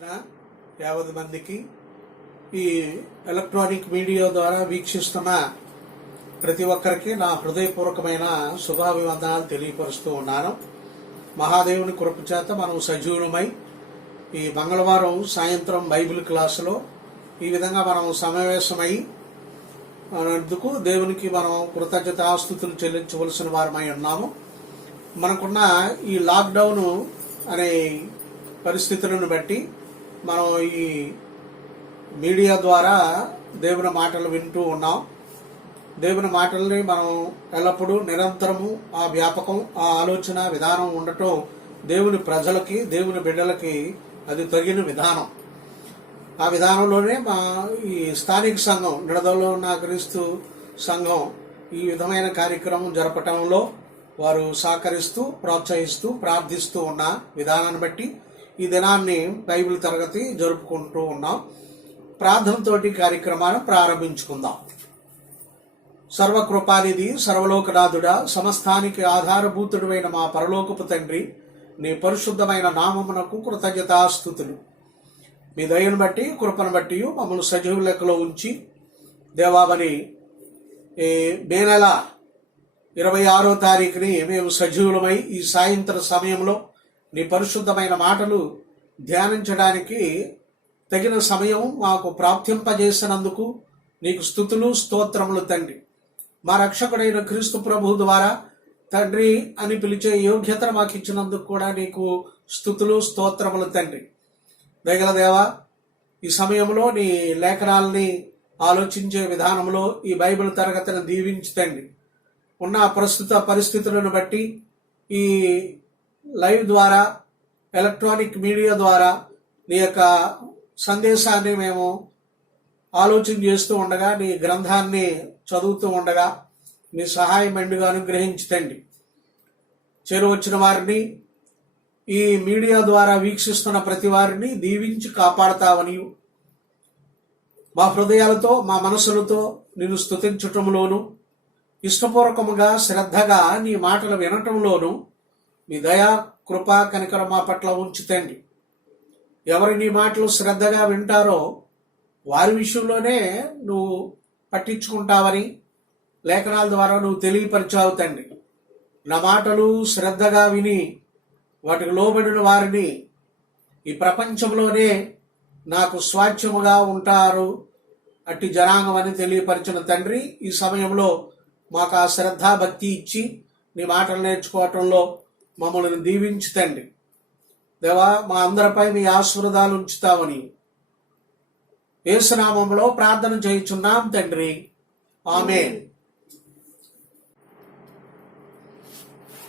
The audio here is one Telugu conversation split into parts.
50 మందికి ఈ ఎలక్ట్రానిక్ మీడియా ద్వారా వీక్షిస్తున్న ప్రతి ఒక్కరికి నా హృదయపూర్వకమైన శుభాభివందనాలు తెలియపరుస్తూ ఉన్నాను. మహాదేవుని కృప చేత మనం సజీవులమై ఈ మంగళవారం సాయంత్రం బైబిల్ క్లాసులో ఈ విధంగా మనం సమావేశమై అందుకు దేవునికి మనం కృతజ్ఞతాస్తుతులు చెల్లించవలసిన వారమై ఉన్నాము. మనకున్న ఈ లాక్డౌన్ అనే పరిస్థితులను బట్టి మనం ఈ మీడియా ద్వారా దేవుని మాటలు వింటూ ఉన్నాం. దేవుని మాటల్ని మనం ఎల్లప్పుడూ నిరంతరము ఆ వ్యాపకం, ఆ ఆలోచన విధానం ఉండటం దేవుని ప్రజలకి, దేవుని బిడ్డలకి అది తగిన విధానం. ఆ విధానంలోనే మా ఈ స్థానిక సంఘం, నిడదలో ఉన్న క్రీస్తు సంఘం ఈ విధమైన కార్యక్రమం జరపటంలో వారు సహకరిస్తూ, ప్రోత్సహిస్తూ, ప్రార్థిస్తూ ఉన్న విధానాన్ని బట్టి ఈ దినాన్ని బైబిల్ తరగతి జరుపుకుంటూ ఉన్నాం. ప్రార్థనతోటి కార్యక్రమాన్ని ప్రారంభించుకుందాం. సర్వకృపానిధి, సర్వలోకనాథుడా, సమస్తానికి ఆధారభూతుడైన మా పరలోకపు తండ్రి, నీ పరిశుద్ధమైన నామమునకు కృతజ్ఞతాస్తుతులు. మీ దయను బట్టి, కృపను బట్టి మమ్మల్ని సజీవ లెక్కలో ఉంచి దేవామని మే నెల 26వ తారీఖుని మేము సజీవులమై ఈ సాయంత్రం సమయంలో నీ పరిశుద్ధమైన మాటలు ధ్యానించడానికి తగిన సమయం మాకు ప్రాప్తింపజేసినందుకు నీకు స్తుతులు, స్తోత్రములు తండ్రి. మా రక్షకుడైన క్రీస్తు ప్రభు ద్వారా తండ్రి అని పిలిచే యోగ్యతను మాకు ఇచ్చినందుకు కూడా నీకు స్తుతులు, స్తోత్రములు తండ్రి. దయగల దేవా, ఈ సమయంలో నీ లేఖనాలని ఆలోచించే విధానంలో ఈ బైబిల్ తరగతిని దీవించి తండ్రి. ఉన్న ప్రస్తుత పరిస్థితులను బట్టి ఈ లైవ్ ద్వారా, ఎలక్ట్రానిక్ మీడియా ద్వారా నీ యొక్క సందేశాన్ని మేము ఆలోచన చేస్తూ ఉండగా, నీ గ్రంథాన్ని చదువుతూ ఉండగా నీ సహాయం మెండుగా అనుగ్రహించండి. చేరువచ్చిన వారిని, ఈ మీడియా ద్వారా వీక్షిస్తున్న ప్రతి వారిని దీవించి కాపాడతావని మా హృదయాలతో, మా మనసులతో నిన్ను స్తుతించటంలోను, ఇష్టపూర్వకముగా శ్రద్ధగా నీ మాటలు వినటంలోను నీ దయా, కృప, కనికరం మా పట్ల ఉంచుతండి. ఎవరు నీ మాటలు శ్రద్ధగా వింటారో వారి విషయంలోనే నువ్వు పట్టించుకుంటావని లేఖనాల ద్వారా నువ్వు తెలియపరిచావు తండ్రి. నా మాటలు శ్రద్ధగా విని వాటికి లోబడిన వారిని ఈ ప్రపంచంలోనే నాకు స్వాచ్ఛముగా ఉంటారు అట్టి జనాంగం అని తెలియపరిచిన తండ్రి, ఈ సమయంలో మాకు ఆ శ్రద్ధా భక్తి ఇచ్చి నీ మాటలు నేర్చుకోవటంలో మమ్మల్ని దీవించి తండ్రి. దేవా, మా అందరిపై నీ ఆశీర్వాదాలు ఉంచుతావని యేసునామంలో ప్రార్థన చేయుచున్నాం తండ్రి, ఆమేన్.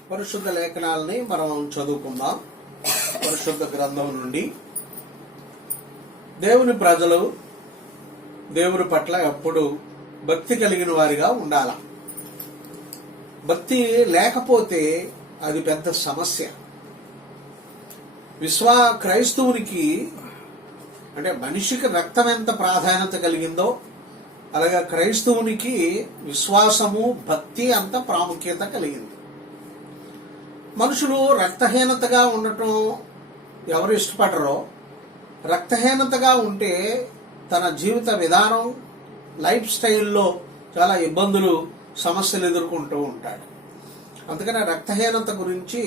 పరిశుద్ధ లేఖనాలని మనం చదువుకుందాం. పరిశుద్ధ గ్రంథం నుండి. దేవుని ప్రజలు దేవుని పట్ల ఎప్పుడు భక్తి కలిగిన వారిగా ఉండాలి. భక్తి లేకపోతే అది పెద్ద సమస్య. క్రైస్తవునికి అంటే మనిషికి రక్తం ఎంత ప్రాధాన్యత కలిగిందో అలాగే క్రైస్తవునికి విశ్వాసము, భక్తి అంత ప్రాముఖ్యత కలిగింది. మనుషులు రక్తహీనతగా ఉండటం ఎవరు ఇష్టపడరో, రక్తహీనతగా ఉంటే తన జీవిత విధానం, లైఫ్ స్టైల్లో చాలా ఇబ్బందులు, సమస్యలు ఎదుర్కొంటూ ఉంటాడు. అందుకనే రక్తహీనత గురించి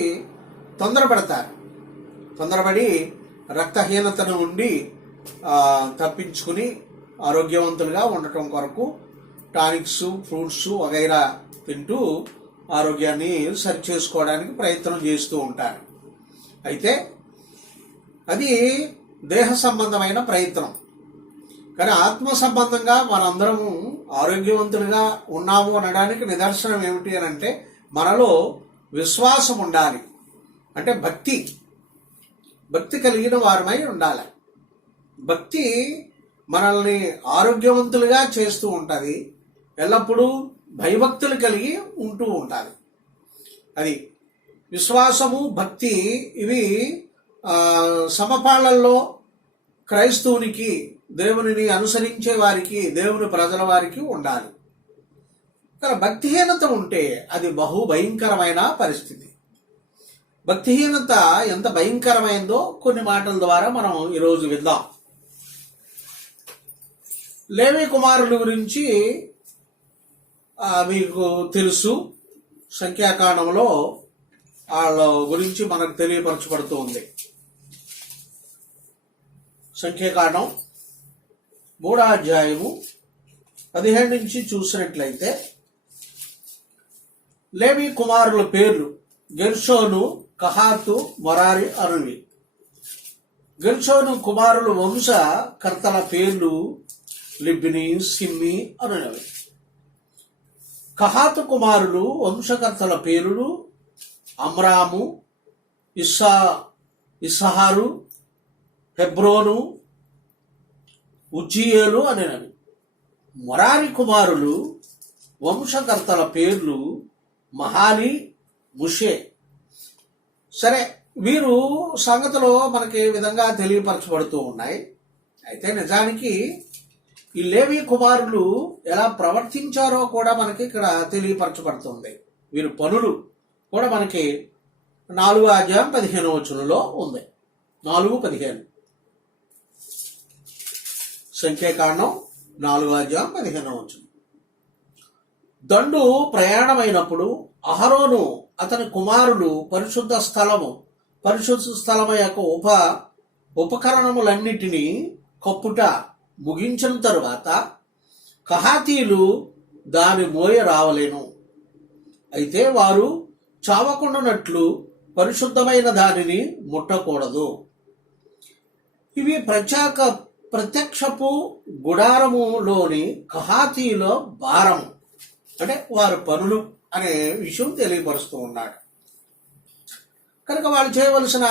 తొందరపడి రక్తహీనత నుండి తప్పించుకుని ఆరోగ్యవంతులుగా ఉండటం కొరకు టానిక్స్, ఫ్రూట్స్ వగైరా తింటూ ఆరోగ్యాన్ని సరి చేసుకోవడానికి ప్రయత్నం చేస్తూ ఉంటారు. అయితే అది దేహ సంబంధమైన ప్రయత్నం. కానీ ఆత్మ సంబంధంగా మనందరము ఆరోగ్యవంతులుగా ఉన్నాము అనడానికి నిదర్శనం ఏమిటి అని అంటే మనలో విశ్వాసం ఉండాలి. అంటే భక్తి కలిగిన వారమై ఉండాలి. భక్తి మనల్ని ఆరోగ్యవంతులుగా చేస్తూ ఉంటుంది. ఎల్లప్పుడూ భయభక్తులు కలిగి ఉంటూ ఉంటుంది. అది విశ్వాసము, భక్తి ఇవి సమపాళ్లలో క్రైస్తవునికి, దేవునిని అనుసరించే వారికి, దేవుని ప్రజల వారికి ఉండాలి. కానీ భక్తిహీనత ఉంటే అది బహు భయంకరమైన పరిస్థితి. భక్తిహీనత ఎంత భయంకరమైందో కొన్ని మాటల ద్వారా మనం ఈరోజు విందాం. లేవి కుమారుల గురించి మీకు తెలుసు. సంఖ్యాకాండంలో వాళ్ళ గురించి మనకు తెలియపరచబడుతూ ఉంది. సంఖ్యాకాండం 3వ అధ్యాయము 17 నుంచి చూసినట్లయితే లేవి కుమారుల పేర్లు గెర్షోను, కహాతు, మొరారి అనువి. గెర్షోను కుమారుల వంశ కర్తల పేర్లు లిబ్ని, సిమ్మి అనునవి. కహాతు కుమారులు వంశకర్తల పేర్లు అమ్రాము, ఇస్సహారు, హెబ్రోను, ఉజ్జియేలు అనేవి. మొరారి కుమారులు వంశకర్తల పేర్లు మహాలి, ముషే. సరే, వీరు సంగతిలో మనకి ఈ విధంగా తెలియపరచబడుతూ ఉన్నాయి. అయితే నిజానికి ఈ లేవి కుమారులు ఎలా ప్రవర్తించారో కూడా మనకి ఇక్కడ తెలియపరచబడుతుంది. వీరి పనులు కూడా మనకి 4వ అధ్యాయం 15వ వచనంలో ఉంది. 4:15 సంఖ్యాకాండం 4వ అధ్యాయం 15వ వచనం. దండు ప్రయాణమైనప్పుడు అహరోను అతని కుమారులు పరిశుద్ధ స్థలము యొక్క ఉపకరణములన్నిటినీ కప్పుట ముగించిన తరువాత కహాతీలు దాని మోయ రావలేను. అయితే వారు చావకుండానట్లు పరిశుద్ధమైన దానిని ముట్టకూడదు. ఇవి ప్రత్యక్షపు గుడారములోని కహాతీల భారము, అంటే వారి పనులు అనే విషయం తెలియపరుస్తూ ఉన్నాడు. కనుక వాళ్ళు చేయవలసిన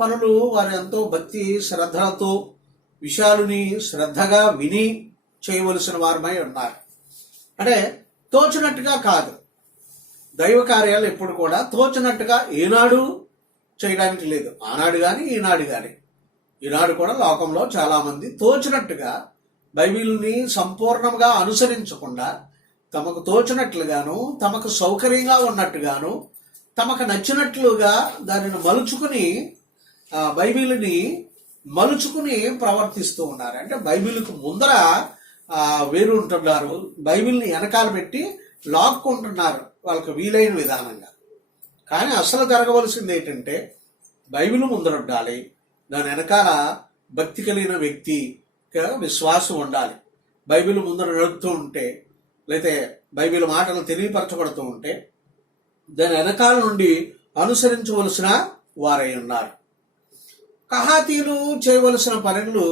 పనులు వారు ఎంతో భక్తి శ్రద్ధలతో విషయాలని శ్రద్ధగా విని చేయవలసిన వారమై ఉన్నారు. అంటే తోచినట్టుగా కాదు. దైవ కార్యాలు ఎప్పుడు కూడా తోచినట్టుగా ఏనాడు చేయడానికి లేదు. ఆనాడు కానీ ఈనాడు కానీ. ఈనాడు కూడా లోకంలో చాలామంది తోచినట్టుగా బైబిల్ని సంపూర్ణంగా అనుసరించకుండా తమకు తోచినట్లుగాను, తమకు సౌకర్యంగా ఉన్నట్టుగాను, తమకు నచ్చినట్లుగా దానిని బైబిల్ని మలుచుకుని ప్రవర్తిస్తూ ఉన్నారు. అంటే బైబిల్కు ముందర వేరు ఉంటున్నారు, బైబిల్ని వెనకాల పెట్టి లాక్కుంటున్నారు వాళ్ళకు వీలైన విధానంగా. కానీ అసలు జరగవలసింది ఏంటంటే బైబిల్ ముందర ఉండాలి, దాని వెనకాల భక్తి కలిగిన వ్యక్తి విశ్వాసం ఉండాలి. బైబిల్ ముందర నడుపుతూ ఉంటే, లేకపోతే బైబిల్ మాటలు తెలియపరచబడుతూ ఉంటే దాని వెనకాల నుండి అనుసరించవలసిన వారై ఉన్నారు. కహాతీలు చేయవలసిన పనులు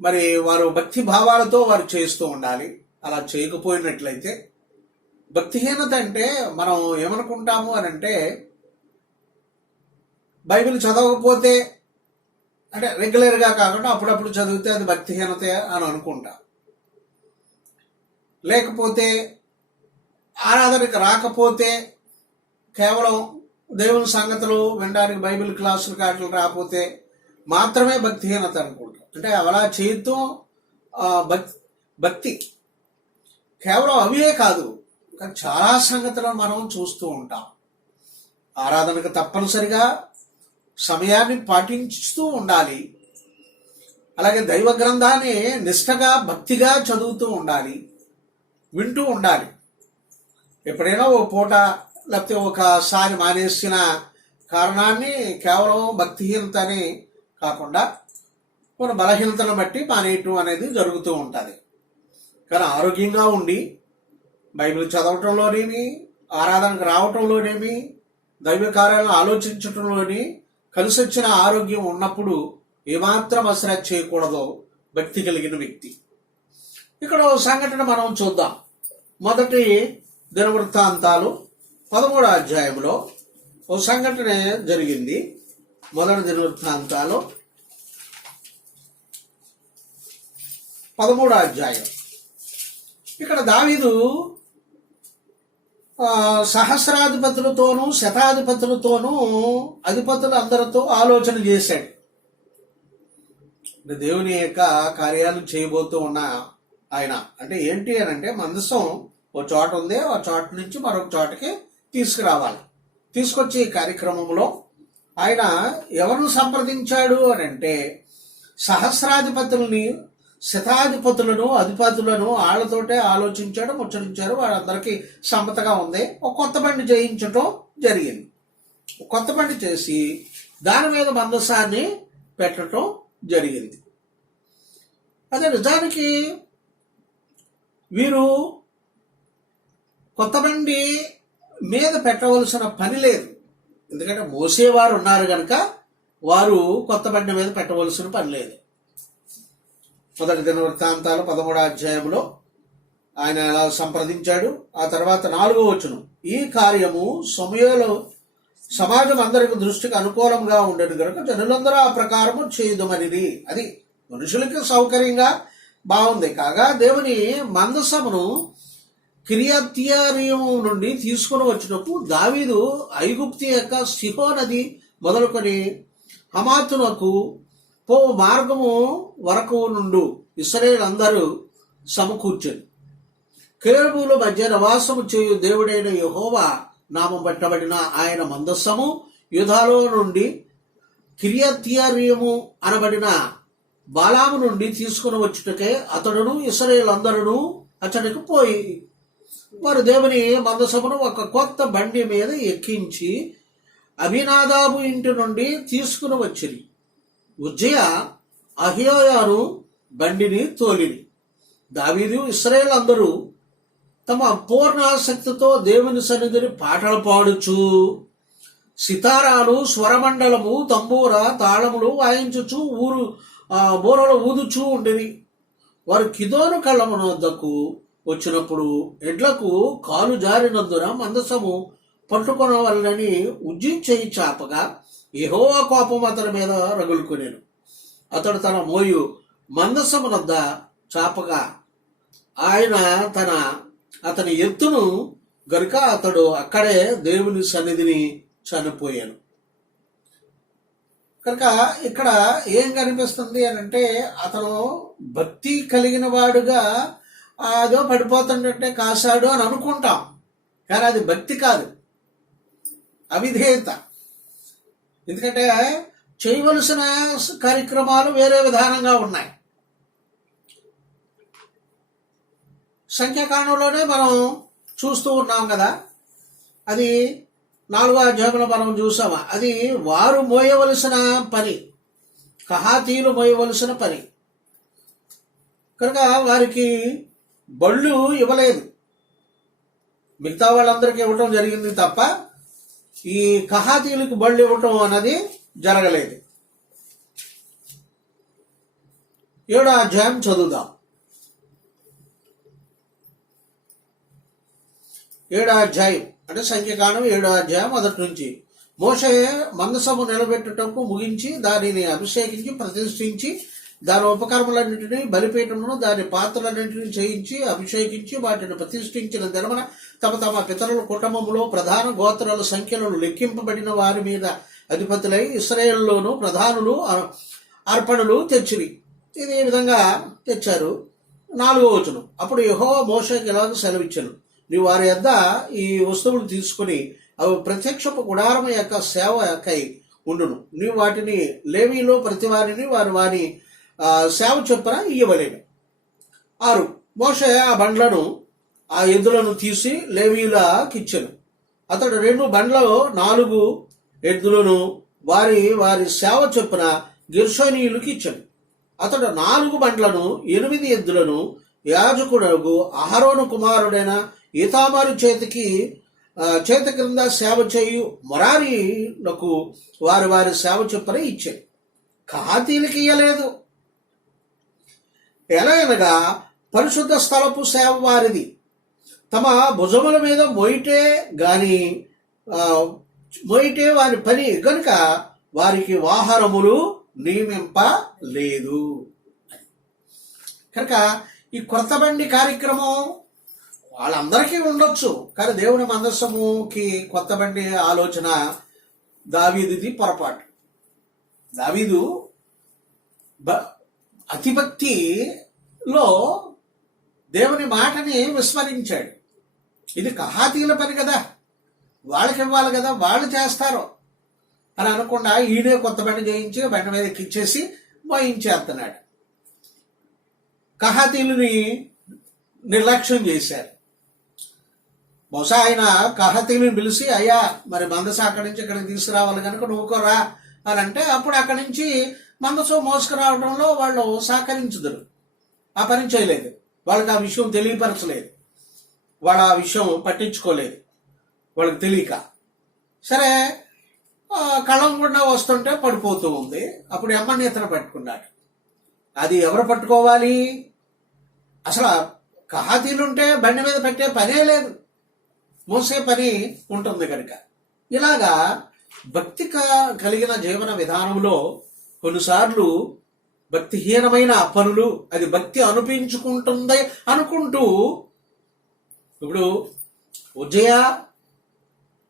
మరి వారు భక్తి భావాలతో వారు చేస్తూ ఉండాలి. అలా చేయకపోయినట్లయితే భక్తిహీనత అంటే మనం ఏమనుకుంటాము అని అంటే బైబిల్ చదవకపోతే, అంటే రెగ్యులర్గా కాకుండా అప్పుడప్పుడు చదివితే అది భక్తిహీనత అని అనుకుంటాం. లేకపోతే ఆరాధనకు రాకపోతే, కేవలం దేవుని సంగతులు వినడానికి బైబిల్ క్లాసులు కాటలు రాకపోతే మాత్రమే భక్తిహీనత అనుకుంటాం. అంటే అలా చేయతో భక్తి కేవలం అవే కాదు, కానీ చాలా సంగతులను మనం చూస్తూ ఉంటాం. ఆరాధనకు తప్పనిసరిగా సమయాన్ని పాటించుతూ ఉండాలి. అలాగే దైవ గ్రంథాన్ని నిష్టగా భక్తిగా చదువుతూ ఉండాలి, వింటూ ఉండాలి. ఎప్పుడైనా ఓ పూట లేకపోతే ఒకసారి మానేసిన కారణాన్ని కేవలం భక్తిహీనత అని కాకుండా మన బలహీనతను బట్టి మానేయటం అనేది జరుగుతూ ఉంటుంది. కానీ ఆరోగ్యంగా ఉండి బైబిల్ చదవటంలోనేమి, ఆరాధనకు రావటంలోనేమి, దైవ కార్యాలను ఆలోచించటంలోని కలిసి వచ్చిన ఆరోగ్యం ఉన్నప్పుడు ఏమాత్రం అశ్రద్ధ చేయకూడదో భక్తి కలిగిన వ్యక్తి. ఇక్కడ సంఘటన మనం చూద్దాం. మొదటి దినవృత్తాంతాలు 13వ అధ్యాయంలో ఓ సంఘటన జరిగింది. మొదటి దినవృత్తాంతాలు 13వ అధ్యాయం. ఇక్కడ దావీదు సహస్రాధిపతులతోనూ శతాధిపతులతోనూ అధిపతులు అందరితో ఆలోచన చేశాడు. దేవుని యొక్క కార్యాలు చేయబోతూ ఉన్న ఆయన అంటే ఏంటి అని అంటే మందసం ఓ చోట ఉంది, ఆ చోట నుంచి మరొక చోటకి తీసుకురావాలి. తీసుకొచ్చే ఈ కార్యక్రమంలో ఆయన ఎవరిని సంప్రదించాడు అని అంటే సహస్రాధిపతుల్ని, శతాధిపతులను, అధిపతులను వాళ్ళతోటే ఆలోచించాడు, ముచ్చరించారు. వాళ్ళందరికీ సమ్మతగా ఉంది. ఒక కొత్త బండి చేయించటం జరిగింది. కొత్త బండి చేసి దాని మీద మందసాన్ని పెట్టడం జరిగింది. అదే నిజానికి వీరు కొత్త బండి మీద పెట్టవలసిన పని లేదు. ఎందుకంటే మోసేవారు ఉన్నారు కనుక వారు కొత్త బండి మీద పెట్టవలసిన పని లేదు. మొదటి దినవృత్తాంతాలు 13వ అధ్యాయంలో ఆయన ఎలా సంప్రదించాడు. ఆ తర్వాత 4వ వచనం, ఈ కార్యము సమయంలో సమాజం అందరికి దృష్టికి అనుకూలంగా ఉండేది కనుక జనులందరూ ఆ ప్రకారము చేయదుమనిది. అది మనుషులకి సౌకర్యంగా బాగుంది. కాగా దేవుని మందసమును కిర్యత్యారీము నుండి తీసుకుని వచ్చినప్పుడు దావీదు ఐగుప్తు యొక్క సిహో నది మొదలుకొని హమాతునకు పో మార్గము వరకు నుండు ఇశ్రాయేలు అందరూ సమకూర్చరు. కేరుబుల మధ్య నివాసము చేయు దేవుడైన యెహోవా నామం పెట్టబడిన ఆయన మందస్సము యూదాలో నుండి కిర్యత్యారీము అనబడిన బాలాము నుండి తీసుకుని వచ్చుటకే అతడును ఇశ్రాయేలు అందరూ అతడికి పోయి వారు దేవుని మందసమును ఒక కొత్త బండి మీద ఎక్కించి అభినాదాబు ఇంటి నుండి తీసుకుని వచ్చిరి. ఉజ్జయ అహియోయాను బండిని తోలిని. దావీదు ఇశ్రాయేలు అందరూ తమ పూర్ణ ఆసక్తితో దేవుని సన్నిధిని పాటలు పాడుచు సితారాలు, స్వరమండలము, తంబూర, తాళములు వాయించుచు బూరలు ఊదుచూ ఉండేవి. వారు కిదోను కళ్ళమున వద్దకు వచ్చినప్పుడు ఎడ్లకు కాలు జారినందున మందసము పట్టుకొనవలనని ఉజ్జించేయి చాపగా యెహోవా కోపం అతని మీద రగులుకొనేను. అతడు తన మోయు మందసమునద్ద చాపగా ఆయన అతని ఎత్తును గనుక అతడు అక్కడే దేవుని సన్నిధిని చనిపోయాను. కనుక ఇక్కడ ఏం కనిపిస్తుంది అని అంటే అతను భక్తి కలిగిన వాడుగా అదో పడిపోతుందంటే కాశాడు అని అనుకుంటాం. కానీ అది భక్తి కాదు, అవిధేయత. ఎందుకంటే చేయవలసిన కార్యక్రమాలు వేరే విధానంగా ఉన్నాయి. సంఖ్యాకాండంలోనే మనం చూస్తూ ఉన్నాం కదా, అది 4వ అధ్యాయంలో మనం చూసామా. అది వారు మోయవలసిన పని, కహాతీలు మోయవలసిన పని. కనుక వారికి బళ్ళు ఇవ్వలేదు. మిగతా వాళ్ళందరికీ ఇవ్వటం జరిగింది తప్ప ఈ కహాతీలకు బళ్ళు ఇవ్వటం అన్నది జరగలేదు. 7వ అధ్యాయం చదువుదాం. 7వ అధ్యాయం అంటే సంఖ్యాకాండం 7వ అధ్యాయం మొదటి నుంచి. మోషే మందసము నిలబెట్టుటకు ముగించి దానిని అభిషేకించి ప్రతిష్ఠించి దాని ఉపకరణములన్నింటినీ బలిపీఠమును దాని పాత్రలన్నింటినీ చేయించి అభిషేకించి వాటిని ప్రతిష్ఠించిన దినమున తమ తమ పితరుల కుటుంబములో ప్రధాన గోత్రాల సంఖ్యలను లెక్కింపబడిన వారి మీద అధిపతులై ఇశ్రాయేలులోను ప్రధానులు అర్పణలు తెచ్చిరి. ఇది ఈ విధంగా తెచ్చారు. 4వ వచనం, అప్పుడు యెహోవా మోషేకి ఇలాగ సెలవిచ్చెను, నీవు వారి యొద్ద ఈ వస్తువులు తీసుకుని అవి ప్రత్యక్షపు గుడారము యొక్క సేవకై ఉండును. నీవు వాటిని లేవీలో ప్రతి వారిని వారి సేవ చొప్పున ఇయ్యవలేను. 6, మోషే ఆ బండ్లను ఆ ఎద్దులను తీసి లేవీలకిచ్చెను. అతడు 2 బండ్లలో 4 ఎద్దులను వారి సేవ చొప్పున గెర్షోనీయులకు ఇచ్చెను. అతడు 4 బండ్లను 8 ఎద్దులను యాజకుడు అహరోను కుమారుడైన ఈతామారు చేతి క్రింద సేవ చేయు మొరారీలకు వారి సేవ చొప్పున ఇచ్చాడు. కహాతీలకి ఇయ్యలేదు. ఎలాగనగా పరిశుద్ధ స్థలపు సేవ వారిది. తమ భుజముల మీద మోయిటే వారి పని కనుక వారికి వాహనములు నియమింపలేదు. కనుక ఈ కొత్త బండి కార్యక్రమం వాళ్ళందరికీ ఉండొచ్చు, కానీ దేవుని మందస్సముకి కొత్త బండి ఆలోచన దావీదుది పొరపాటు. దావీదు అతిభక్తిలో దేవుని మాటని విస్మరించాడు. ఇది కహాతీల పని కదా, వాళ్ళకి ఇవ్వాలి కదా, వాళ్ళు చేస్తారు అని అనకుండా ఈయనే కొత్త బండి చేయించి బండి మీద ఎక్కించేసి మోయించేస్తున్నాడు. కహాతీయులని నిర్లక్ష్యం చేశారు. బహుశా ఆయన కహాతీయులను పిలిచి, అయ్యా మరి మందస అక్కడి నుంచి ఇక్కడికి తీసుకురావాలి కనుక నువ్వుకోరా అని అంటే, అప్పుడు అక్కడి నుంచి మందసు మోసుకురావడంలో వాళ్ళు సహకరించుదురు. ఆ పని చేయలేదు. వాళ్ళకి ఆ విషయం తెలియపరచలేదు, వాళ్ళు ఆ విషయం పట్టించుకోలేదు, వాళ్ళకి తెలియక. సరే, కళ్ళం గుండా వస్తుంటే పడిపోతూ ఉంది. అప్పుడు ఎమ్మని ఇతను పట్టుకున్నాడు. అది ఎవరు పట్టుకోవాలి? అసలు కహాతీలుంటే బండి మీద పెట్టే పనే లేదు, మోసే పని ఉంటుంది కనుక. ఇలాగా భక్తి కలిగిన జీవన విధానంలో కొన్నిసార్లు భక్తిహీనమైన పనులు, అది భక్తి అనిపించుకుంటుంది అనుకుంటూ, ఇప్పుడు ఉజ్జయ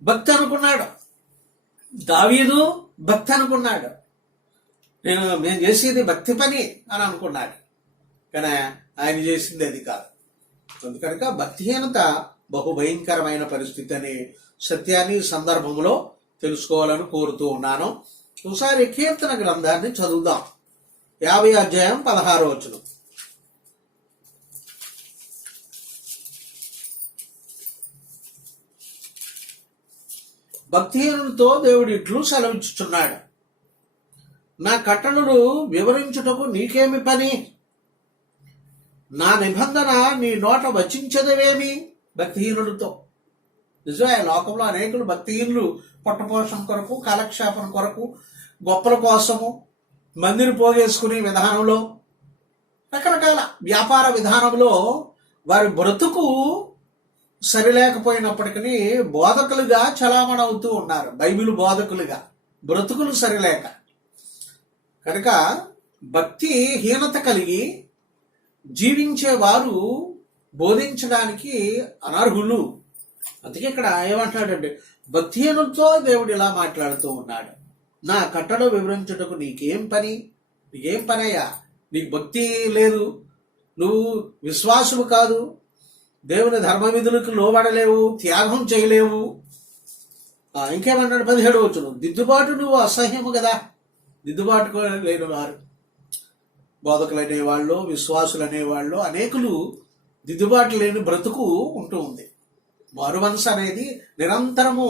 భక్తి అనుకున్నాడు, దావీదు భక్తి అనుకున్నాడు, మేము చేసేది భక్తి పని అని అనుకున్నాడు. కానీ ఆయన చేసింది అది కాదు. అందుకనుక భక్తిహీనత బహుభయంకరమైన పరిస్థితి అనే సత్యాన్ని సందర్భంలో తెలుసుకోవాలని కోరుతూ ఉన్నాను. ఒకసారి కీర్తన గ్రంథాన్ని చదువుదాం. 50 అధ్యాయం 16వ వచనం. భక్తిహీనులతో దేవుడు ఇట్లు సెలవిచ్చుచున్నాడు, నా కట్టడలు వివరించుటకు నీకేమి పని? నా నిబంధన నీ నోట వచించదవేమి? భక్తిహీనులతో. నిజమే, లోకంలో అనేకులు భక్తిహీనులు పొట్టపోషణ కొరకు, కాలక్షేపం కొరకు, గొప్పల కోసము, మందిని పోగేసుకునే విధానంలో, రకరకాల వ్యాపార విధానంలో వారి బ్రతుకు సరిలేకపోయినప్పటికీ బోధకులుగా చలామణి అవుతూ ఉన్నారు. బైబిల్ బోధకులుగా బ్రతుకులు సరిలేక. కనుక భక్తి హీనత కలిగి జీవించే వారు బోధించడానికి అనర్హులు. అందుకే ఇక్కడ ఏమంటాడంటే, భక్తిహీనులతో దేవుడు ఇలా మాట్లాడుతూ ఉన్నాడు, నా కట్టడ వివరించుటకు నీకేం పని? నీకేం పనయ్యా? నీకు భక్తి లేదు, నువ్వు విశ్వాసులు కాదు, దేవుని ధర్మ విధులకు లోబడలేవు, త్యాగం చేయలేవు. ఇంకేమన్నాడు 17వ వచనం, దిద్దుబాటు నువ్వు అసహ్యము కదా. దిద్దుబాటు లేని వారు, బోధకులు అనేవాళ్ళు, విశ్వాసులు అనేవాళ్ళు అనేకులు దిద్దుబాటు లేని బ్రతుకు ఉంటూ ఉంది. మారుమనసు అనేది నిరంతరము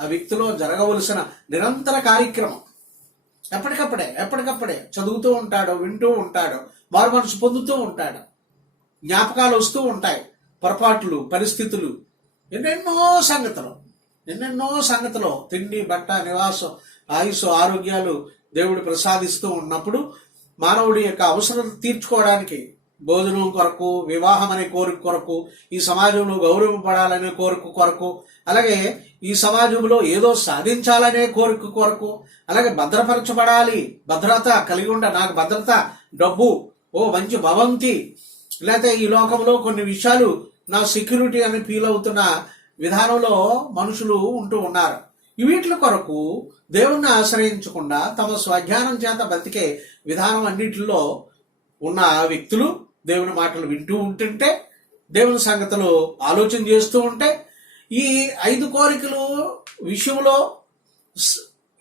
ఆ వ్యక్తిలో జరగవలసిన నిరంతర కార్యక్రమం. ఎప్పటికప్పుడే చదువుతూ ఉంటాడు, వింటూ ఉంటాడు, మారుమనసు పొందుతూ ఉంటాడు, జ్ఞాపకాలు వస్తూ ఉంటాయి, పొరపాట్లు, పరిస్థితులు, ఎన్నెన్నో సంగతులు, తిండి, బట్ట, నివాసం, ఆయుస్సు, ఆరోగ్యాలు దేవుడు ప్రసాదిస్తూ ఉన్నప్పుడు మానవుడి యొక్క అవసరం తీర్చుకోవడానికి, భోజనం కొరకు, వివాహం అనే కోరిక కొరకు, ఈ సమాజంలో గౌరవింపడాలనే కోరిక కొరకు, అలాగే ఈ సమాజంలో ఏదో సాధించాలనే కోరిక కొరకు, అలాగే భద్రపరచబడాలి, భద్రత కలిగి ఉండ, నాకు భద్రత, డబ్బు, మంచి భవంతి, లేకపోతే ఈ లోకంలో కొన్ని విషయాలు నా సెక్యూరిటీ అని ఫీల్ అవుతున్న విధానంలో మనుషులు ఉంటూ ఉన్నారు. వీటి కొరకు దేవుణ్ణి ఆశ్రయించకుండా తమ స్వజ్ఞానం చేత బతికే విధానం అన్నిటిలో ఉన్న వ్యక్తులు దేవుని మాటలు వింటూ ఉంటుంటే, దేవుని సంగతులు ఆలోచన చేస్తూ ఉంటే, ఈ 5 కోరికలు విషయంలో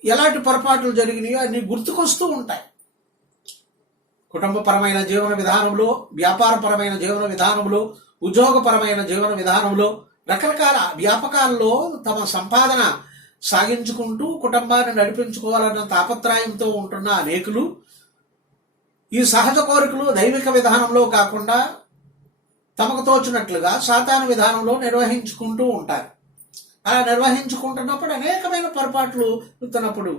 ఎలాంటి పొరపాట్లు జరిగినాయో అన్ని గుర్తుకొస్తూ ఉంటాయి. కుటుంబపరమైన జీవన విధానంలో, వ్యాపారపరమైన జీవన విధానంలో, ఉద్యోగపరమైన జీవన విధానంలో, రకరకాల వ్యాపకాల్లో తమ సంపాదన సాగించుకుంటూ కుటుంబాన్ని నడిపించుకోవాలన్న తాపత్రయంతో ఉంటున్న అనేకులు ఈ సహజ కోరికలు దైవిక విధానంలో కాకుండా తమకు తోచినట్లుగా సాతాను విధానంలో నిర్వహించుకుంటూ ఉంటారు. అలా నిర్వహించుకుంటున్నప్పుడు అనేకమైన పొరపాట్లు అవుతున్నప్పుడు,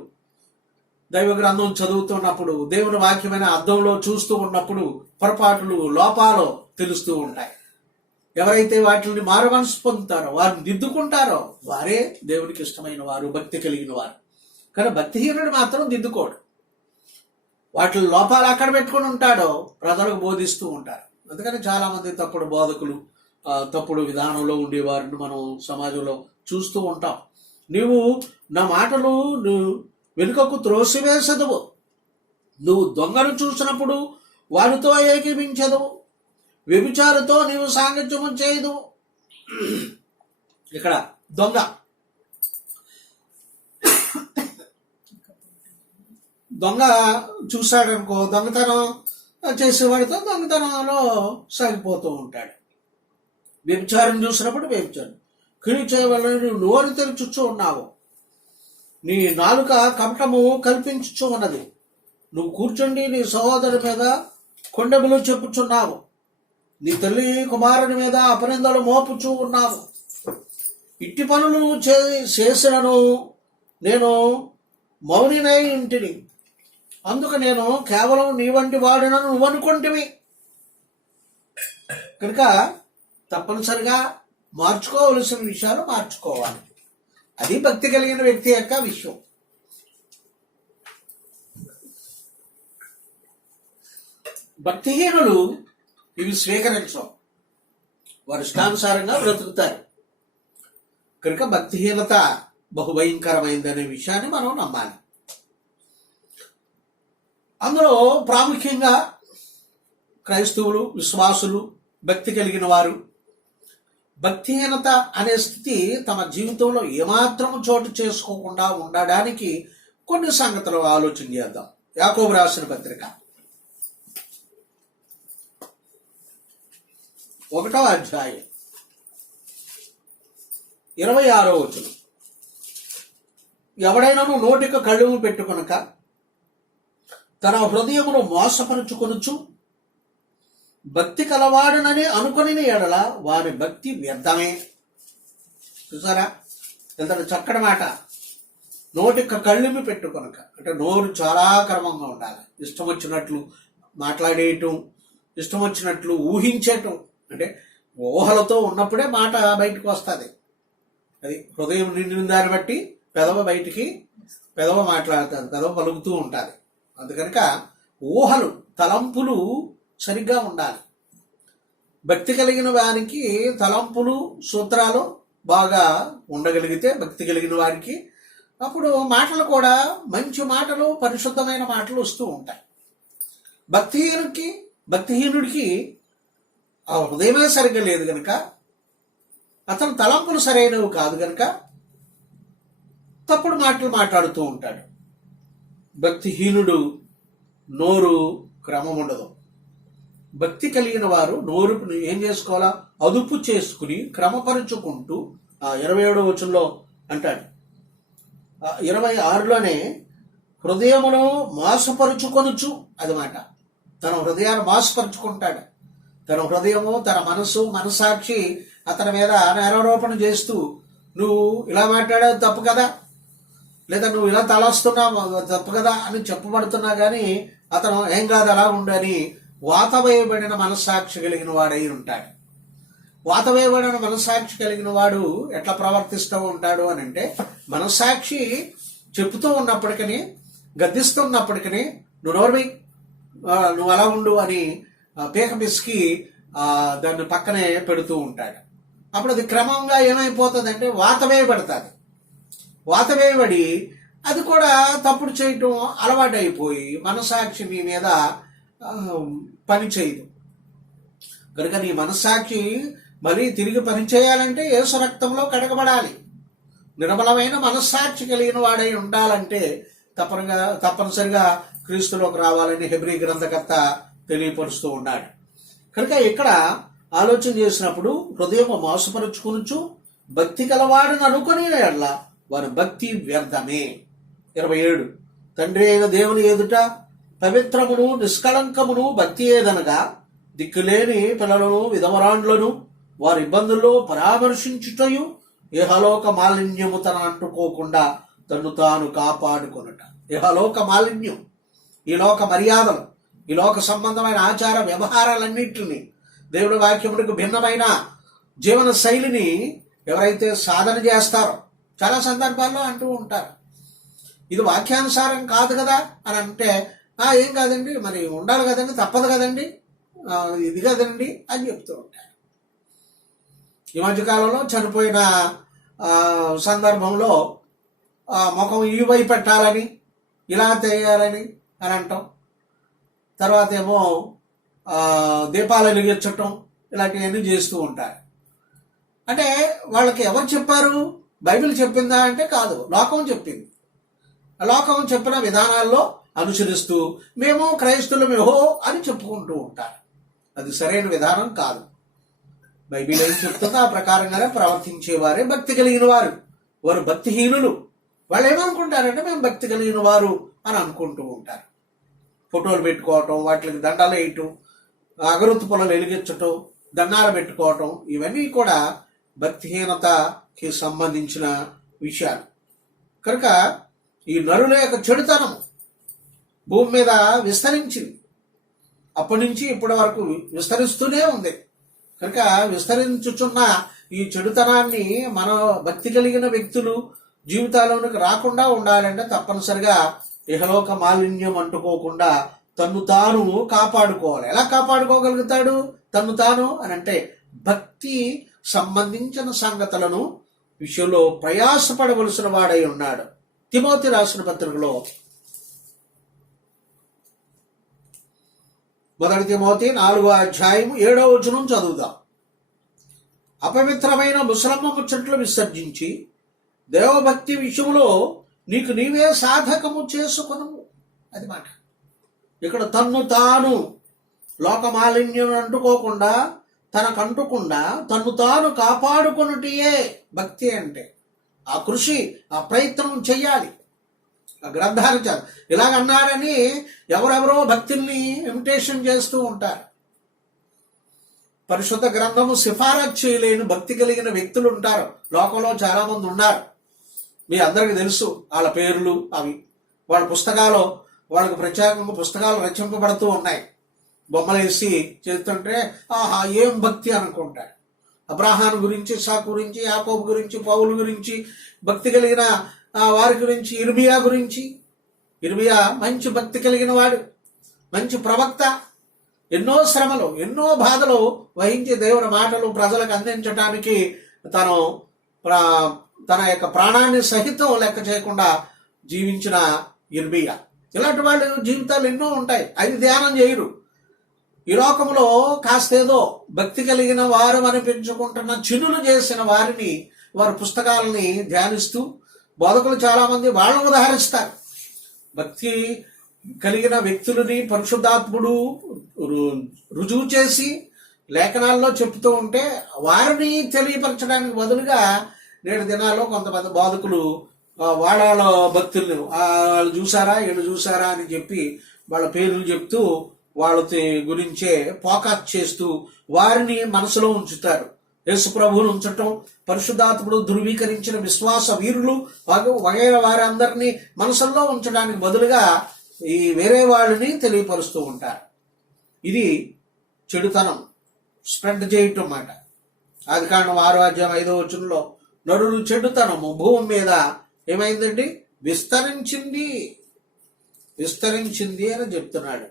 దైవ గ్రంథం చదువుతున్నప్పుడు, దేవుని వాక్యమైన అర్థంలో చూస్తూ ఉన్నప్పుడు పొరపాట్లు, లోపాలు తెలుస్తూ ఉంటాయి. ఎవరైతే వాటిని మారుమనసు పొందుతారో, వారిని దిద్దుకుంటారో వారే దేవునికి ఇష్టమైన వారు, భక్తి కలిగిన వారు. కానీ భక్తిహీనుడు మాత్రం దిద్దుకోడు. వాటి లోపాలు అక్కడ పెట్టుకుని ఉంటాడో ప్రజలకు బోధిస్తూ ఉంటారు. అందుకని చాలా మంది తప్పుడు బోధకులు, తప్పుడు విధానంలో ఉండేవారిని మనం సమాజంలో చూస్తూ ఉంటాం. నీవు నా మాటలు నువ్వు వెనుకకు త్రోసివేసదవు, నువ్వు దొంగను చూసినప్పుడు వారితో ఏకీభించదు, వ్యభిచారితో నీవు సాంగత్యము చేయదు. ఇక్కడ దొంగ దొంగ చూశాడనుకో, దొంగతనం చేసేవాడితో దొంగతనంలో సాగిపోతూ ఉంటాడు. వ్యభిచారం చూసినప్పుడు వ్యభిచారం. కీడు చేయవలని నువ్వు నోరు తెరుచుచ్చు ఉన్నావు, నీ నాలుక కపటము కల్పించుచు ఉన్నది. నువ్వు కూర్చుండి నీ సహోదరు మీద కొండెములు చెప్పుచున్నావు, నీ తల్లి కుమారుని మీద అపనిందలు మోపుచూ ఉన్నావు. ఇట్టి పనులు చేసినను నేను మౌనినై ఇంటిని, అందుకు నేను కేవలం నీ వంటి వాడినను నువ్వు అనుకుంటివి. కనుక తప్పనిసరిగా మార్చుకోవలసిన విషయాలు మార్చుకోవాలి. అది భక్తి కలిగిన వ్యక్తి యొక్క విషయం. భక్తిహీనులు ఇవి స్వీకరించడం, వారు ఇష్టానుసారంగా బ్రతుకుతారు. కనుక భక్తిహీనత బహుభయంకరమైందనే విషయాన్ని మనం నమ్మాలి. అందులో ప్రాముఖ్యంగా క్రైస్తవులు, విశ్వాసులు, భక్తి కలిగిన వారు భక్తిహీనత అనే స్థితి తమ జీవితంలో ఏమాత్రం చోటు చేసుకోకుండా ఉండడానికి కొన్ని సంగతులు ఆలోచన చేద్దాం. యాకోబు రాసిన పత్రిక 1వ అధ్యాయం 26వ వచనం. ఎవడైనాను నోటికి కళ్ళుము పెట్టుకొనక తన హృదయమును మోసపరుచుకొనుచు భక్తి కలవాడనని అనుకుని ఎడల వారి భక్తి వ్యర్థమే. చూసారా ఎంత చక్కటి మాట. నోటికి కళ్ళుమి పెట్టుకొనక అంటే నోరు చాలా క్రమంగా ఉండాలి. ఇష్టం వచ్చినట్లు మాట్లాడేయటం, ఇష్టం వచ్చినట్లు ఊహించేయటం, అంటే ఊహలతో ఉన్నప్పుడే మాట బయటకు వస్తుంది. అది హృదయం నిండిన దాన్ని బట్టి పెదవ మాట్లాడుతుంది, పెదవ పలుకుతూ ఉంటుంది. అందుకనుక ఊహలు, తలంపులు సరిగ్గా ఉండాలి. భక్తి కలిగిన వారికి తలంపులు, సూత్రాలు బాగా ఉండగలిగితే భక్తి కలిగిన వారికి అప్పుడు మాటలు కూడా మంచి మాటలు, పరిశుద్ధమైన మాటలు వస్తూ ఉంటాయి. భక్తిహీనుడికి ఆ హృదయమే సరిగ్గా లేదు కనుక, అతను తలంపులు సరైనవి కాదు కనుక తప్పుడు మాటలు మాట్లాడుతూ ఉంటాడు. భక్తిహీనుడు నోరు క్రమం ఉండదు. భక్తి కలిగిన వారు నోరుని ఏం చేసుకోవాలా? అదుపు చేసుకుని క్రమపరుచుకుంటూ 27వ వచనంలో అంటాడు. 26లోనే హృదయమును మోసపరుచుకొనుచు, అది మాట. తన హృదయాన్ని మోసపరుచుకుంటాడు. తన హృదయము, తన మనసాక్షి అతని మీద నేరారోపణ చేస్తూ, నువ్వు ఇలా మాట్లాడావు తప్పు కదా, లేదా నువ్వు ఇలా తలస్తున్నావు తప్పు కదా అని చెప్పబడుతున్నా కానీ అతను ఏం కాదు అలా ఉండని వాతవేయబడిన మనస్సాక్షి కలిగిన వాడై ఉంటాడు. వాతవేయబడిన మనస్సాక్షి కలిగిన వాడు ఎట్లా ప్రవర్తిస్తూ ఉంటాడు అని అంటే, మనస్సాక్షి చెప్తూ ఉన్నప్పటికీ, గద్దిస్తున్నప్పటికీ నువ్వు అలా ఉండు అని పీక పిసికి దాన్ని పక్కనే పెడుతూ ఉంటాడు. అప్పుడు అది క్రమంగా ఏమైపోతుందంటే వాతవేయబడుతుంది. వాతవేయబడి అది కూడా తప్పుడు చేయటం అలవాటు అయిపోయి మనస్సాక్షి మీ మీద పని చేయదు. కనుక నీ మనస్సాక్షి మళ్ళీ తిరిగి పని చేయాలంటే యేసు రక్తంలో కడగబడాలి. నిర్మలమైన మనస్సాక్షి కలిగిన వాడై ఉండాలంటే తప్పనిసరిగా క్రీస్తులోకి రావాలని హెబ్రీ గ్రంథకర్త తెలియపరుస్తూ ఉన్నాడు. కనుక ఇక్కడ ఆలోచన చేసినప్పుడు హృదయం మోసపరుచుకొనుచు భక్తి కలవాడని అనుకుని ఎడల వారి భక్తి వ్యర్థమే. 27 తండ్రి అయిన దేవుని ఎదుట పవిత్రమును నిష్కళంకమును భక్తి ఏదనగా దిక్కులేని పిల్లలను, విధవరాండ్లను వారి ఇబ్బందుల్లో పరామర్శించుటయు ఇహలోక మాలిన్యము తన అంటుకోకుండా తను తాను కాపాడుకొనుట. ఇహలోక మాలిన్యం, ఈ లోక మర్యాదలు, ఈ లోక సంబంధమైన ఆచార వ్యవహారాలన్నింటినీ, దేవుడి వాక్యములకు భిన్నమైన జీవన శైలిని ఎవరైతే సాధన చేస్తారో చాలా సందర్భాల్లో అంటూ ఉంటారు, ఇది వాక్యానుసారం కాదు కదా అని అంటే, ఏం కాదండి, మరి ఉండాలి కదండి, తప్పదు కదండి, ఇది కదండి అని చెప్తూ ఉంటారు. ఈ మధ్యకాలంలో చనిపోయిన సందర్భంలో ముఖం ఈ వైపు పెట్టాలని, ఇలా చేయాలని అని అంటాం. తర్వాత ఏమో దీపాలు వెలిగించటం, ఇలాంటివన్నీ చేస్తూ ఉంటారు. అంటే వాళ్ళకి ఎవరు చెప్పారు? బైబిల్ చెప్పిందా అంటే కాదు, లోకం చెప్పింది. లోకం చెప్పిన విధానాల్లో అనుసరిస్తూ మేము క్రైస్తవులమేహో అని చెప్పుకుంటూ ఉంటారు. అది సరైన విధానం కాదు. బైబిల్ ఏం చెప్తుందో ఆ ప్రకారంగానే ప్రవర్తించేవారే భక్తి కలిగిన వారు. వారు భక్తిహీనులు. వాళ్ళు ఏమనుకుంటారంటే మేము భక్తి కలిగిన వారు అని అనుకుంటూ ఉంటారు. ఫోటోలు పెట్టుకోవటం, వాటికి దండాలు వేయటం, అగరొత్తు పొలాలు వెలిగించటం, దండాలు పెట్టుకోవటం, ఇవన్నీ కూడా భక్తిహీనతకి సంబంధించిన విషయాలు. కనుక ఈ నరుల యొక్క చెడుతనం భూమి మీద విస్తరించింది. అప్పటి నుంచి ఇప్పటి వరకు విస్తరిస్తూనే ఉంది. కనుక విస్తరించుచున్న ఈ చెడుతనాన్ని మన భక్తి కలిగిన వ్యక్తులు జీవితాల్లోనికి రాకుండా ఉండాలంటే తప్పనిసరిగా ఇహలోక మాలిన్యం అంటుకోకుండా తన్ను తాను కాపాడుకోవాలి. ఎలా కాపాడుకోగలుగుతాడు తన్ను తాను అని అంటే భక్తి సంబంధించిన సంగతులను విషయంలో ప్రయాసపడవలసిన వాడై ఉన్నాడు. తిమోతి రాసిన పత్రికలో 1 తిమోతి 4:7 చదువుదాం. అపవిత్రమైన ముసలమ్మ ముచ్చట్లు విసర్జించి దేవభక్తి విషయంలో నీకు నీవే సాధకము చేసుకొను. అది మాట. ఇక్కడ తన్ను తాను లోకమాలిన్యం అంటుకోకుండా, తనకంటుకుండా తన్ను తాను కాపాడుకొనుటియే భక్తి అంటే. ఆ కృషి, ఆ ప్రయత్నం చెయ్యాలి. ఆ గ్రంథాన్ని చదువు. ఇలాగన్నారని ఎవరెవరో భక్తుల్ని ఇమిటేషన్ చేస్తూ ఉంటారు. పరిశుద్ధ గ్రంథము సిఫారసు చేయలేని భక్తి కలిగిన వ్యక్తులు ఉంటారు. లోకంలో చాలా మంది ఉన్నారు. మీ అందరికి తెలుసు వాళ్ళ పేర్లు. అవి వాళ్ళ పుస్తకాలు, వాళ్ళకి ప్రత్యేకంగా పుస్తకాలు రచింపబడుతూ ఉన్నాయి. బొమ్మలు వేసి చేస్తుంటే ఆహా ఏం భక్తి అనుకుంటారు. అబ్రాహాం గురించి, ఇస్సాకు గురించి, యాకోబు గురించి, పౌలు గురించి, భక్తి కలిగిన వారి గురించి, ఇర్మియా గురించి. ఇర్మియా మంచి భక్తి కలిగిన వాడు, మంచి ప్రవక్త. ఎన్నో శ్రమలు, ఎన్నో బాధలు వహించి దేవుని మాటలు ప్రజలకు అందించడానికి తన యొక్క ప్రాణాన్ని సహితం లెక్క చేయకుండా జీవించిన ఇర్మియా. ఇలాంటి వాళ్ళ జీవితాలు ఎన్నో ఉంటాయి. అవి ధ్యానం చేయరు. ఈ లోకంలో కాస్తేదో భక్తి కలిగిన వారు అనిపించుకుంటున్న చినులు చేసిన వారిని, వారి పుస్తకాలని ధ్యానిస్తూ బోధకులు చాలా మంది వాళ్ళను ఉదాహరిస్తారు. భక్తి కలిగిన వ్యక్తులని పరిశుద్ధాత్ముడు రుజువు చేసి లేఖనాల్లో చెప్తూ ఉంటే వారిని తెలియపరచడానికి బదులుగా నేటి దినాల్లో కొంతమంది బోధకులు వాళ్ళ భక్తులను వాళ్ళు చూసారా వీళ్ళు చూసారా అని చెప్పి వాళ్ళ పేర్లు చెప్తూ వాళ్ళ గురించే ఫోకస్ చేస్తూ వారిని మనసులో ఉంచుతారు. యేసు ప్రభువును ఉంచటం, పరిశుద్ధాత్ముడు ధృవీకరించిన విశ్వాస వీరులు వగైరా వారి అందరినీ మనసుల్లో ఉంచడానికి బదులుగా ఈ వేరే వాళ్ళని తెలియపరుస్తూ ఉంటారు. ఇది చెడుతనం స్ప్రెడ్ చేయటం మాట. ఆదికాండం 6:5 నరులు చెడుతనము భూమి మీద ఏమైందండి? విస్తరించింది అని చెప్తున్నాడు.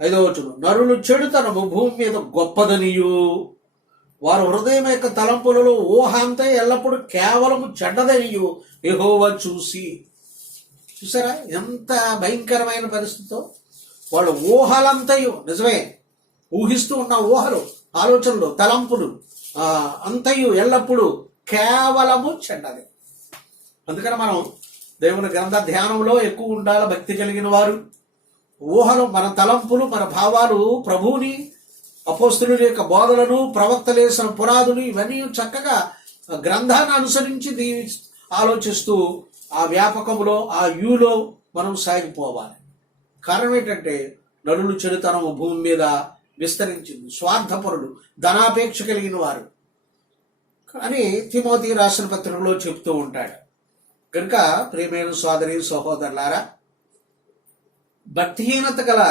5 నరులు చెడుతనము భూమి మీద గొప్పదనియు వారు హృదయం యొక్క తలంపులలో ఊహ అంతా ఎల్లప్పుడూ కేవలము చెడ్డదనియు యెహోవా చూసారా ఎంత భయంకరమైన పరిస్థితితో వాళ్ళు ఊహలంతయు నిజమే ఊహిస్తూ ఉన్న ఊహలు, ఆలోచనలు, తలంపులు అంతయు ఎల్లప్పుడూ కేవలము చెడ్డది. అందుకని మనం దేవుని గ్రంథ ధ్యానంలో ఎక్కువ ఉండాలి. భక్తి కలిగిన వారు ఊహలు, మన తలంపులు, మన భావాలు ప్రభువుని, అపోస్తుల యొక్క బోధలను, ప్రవక్తలు వేసిన పునాదులు ఇవన్నీ చక్కగా గ్రంథాన్ని అనుసరించి ఆలోచిస్తూ ఆ వ్యాపకంలో, ఆ యూలో మనం సాగిపోవాలి. కారణం ఏంటంటే నరులు చెడుతనము భూమి మీద విస్తరించింది. స్వార్థపరులు, ధనాపేక్ష కలిగిన వారు అని తిమోతి రాసిన పత్రికలో చెప్తూ ఉంటాడు. కనుక ప్రియమైన సోదరి సహోదరులారా, భక్తిహీనత గల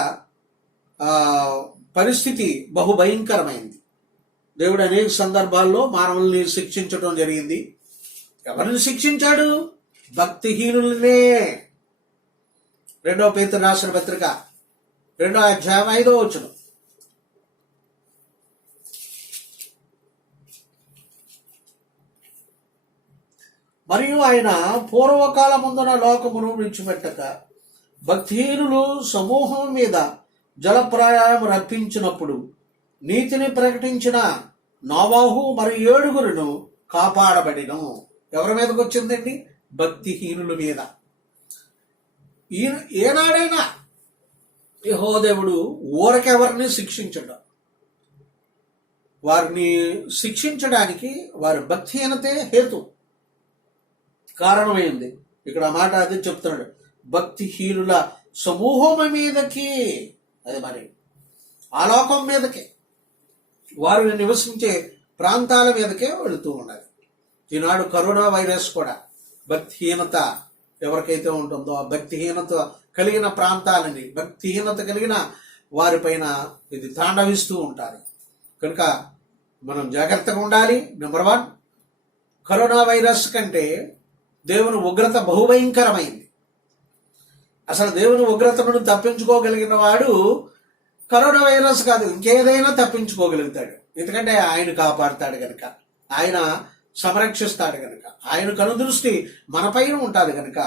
పరిస్థితి బహుభయంకరమైంది. దేవుడు అనేక సందర్భాల్లో మానవుల్ని శిక్షించడం జరిగింది. ఎవరిని శిక్షించాడు? భక్తిహీనులనే. 2 పేతురు రాసిన పత్రిక 2:5 మరియు ఆయన పూర్వకాలముందున లోకమును విడిచిపెట్టక భక్తిహీనులు సమూహం మీద జలప్రయాణం రప్పించినప్పుడు నీతిని ప్రకటించిన నోవాహు మరియు 7 కాపాడబడిను. ఎవరి మీదకి వచ్చిందండి? భక్తిహీనుల మీద. ఏనాడైనా యెహోవా దేవుడు ఊరకెవరిని శిక్షించడు. వారిని శిక్షించడానికి వారి భక్తిహీనతే హేతు, కారణమైంది. ఇక్కడ ఆ మాట అదే చెప్తున్నాడు, భక్తిహీనుల సమూహం మీదకి, అది మరి ఆలోకం మీదకి, వారు నివసించే ప్రాంతాల మీదకే వెళుతూ ఉన్నది. ఈనాడు కరోనా వైరస్ కూడా భక్తిహీనత ఎవరికైతే ఉంటుందో ఆ భక్తిహీనత కలిగిన ప్రాంతాలని, భక్తిహీనత కలిగిన వారిపైన ఇది తాండవిస్తూ ఉంటారు. కనుక మనం జాగ్రత్తగా ఉండాలి. నెంబర్ 1, కరోనా వైరస్ కంటే దేవుని ఉగ్రత బహుభయంకరమైంది. అసలు దేవుని ఉగ్రత నుండి తప్పించుకోగలిగిన వాడు కరోనా వైరస్ కాదు, ఇంకేదైనా తప్పించుకోగలుగుతాడు. ఎందుకంటే ఆయన కాపాడుతాడు గనక, ఆయన సంరక్షిస్తాడు గనక, ఆయన కనుదృష్టి మన పైన ఉంటుంది గనక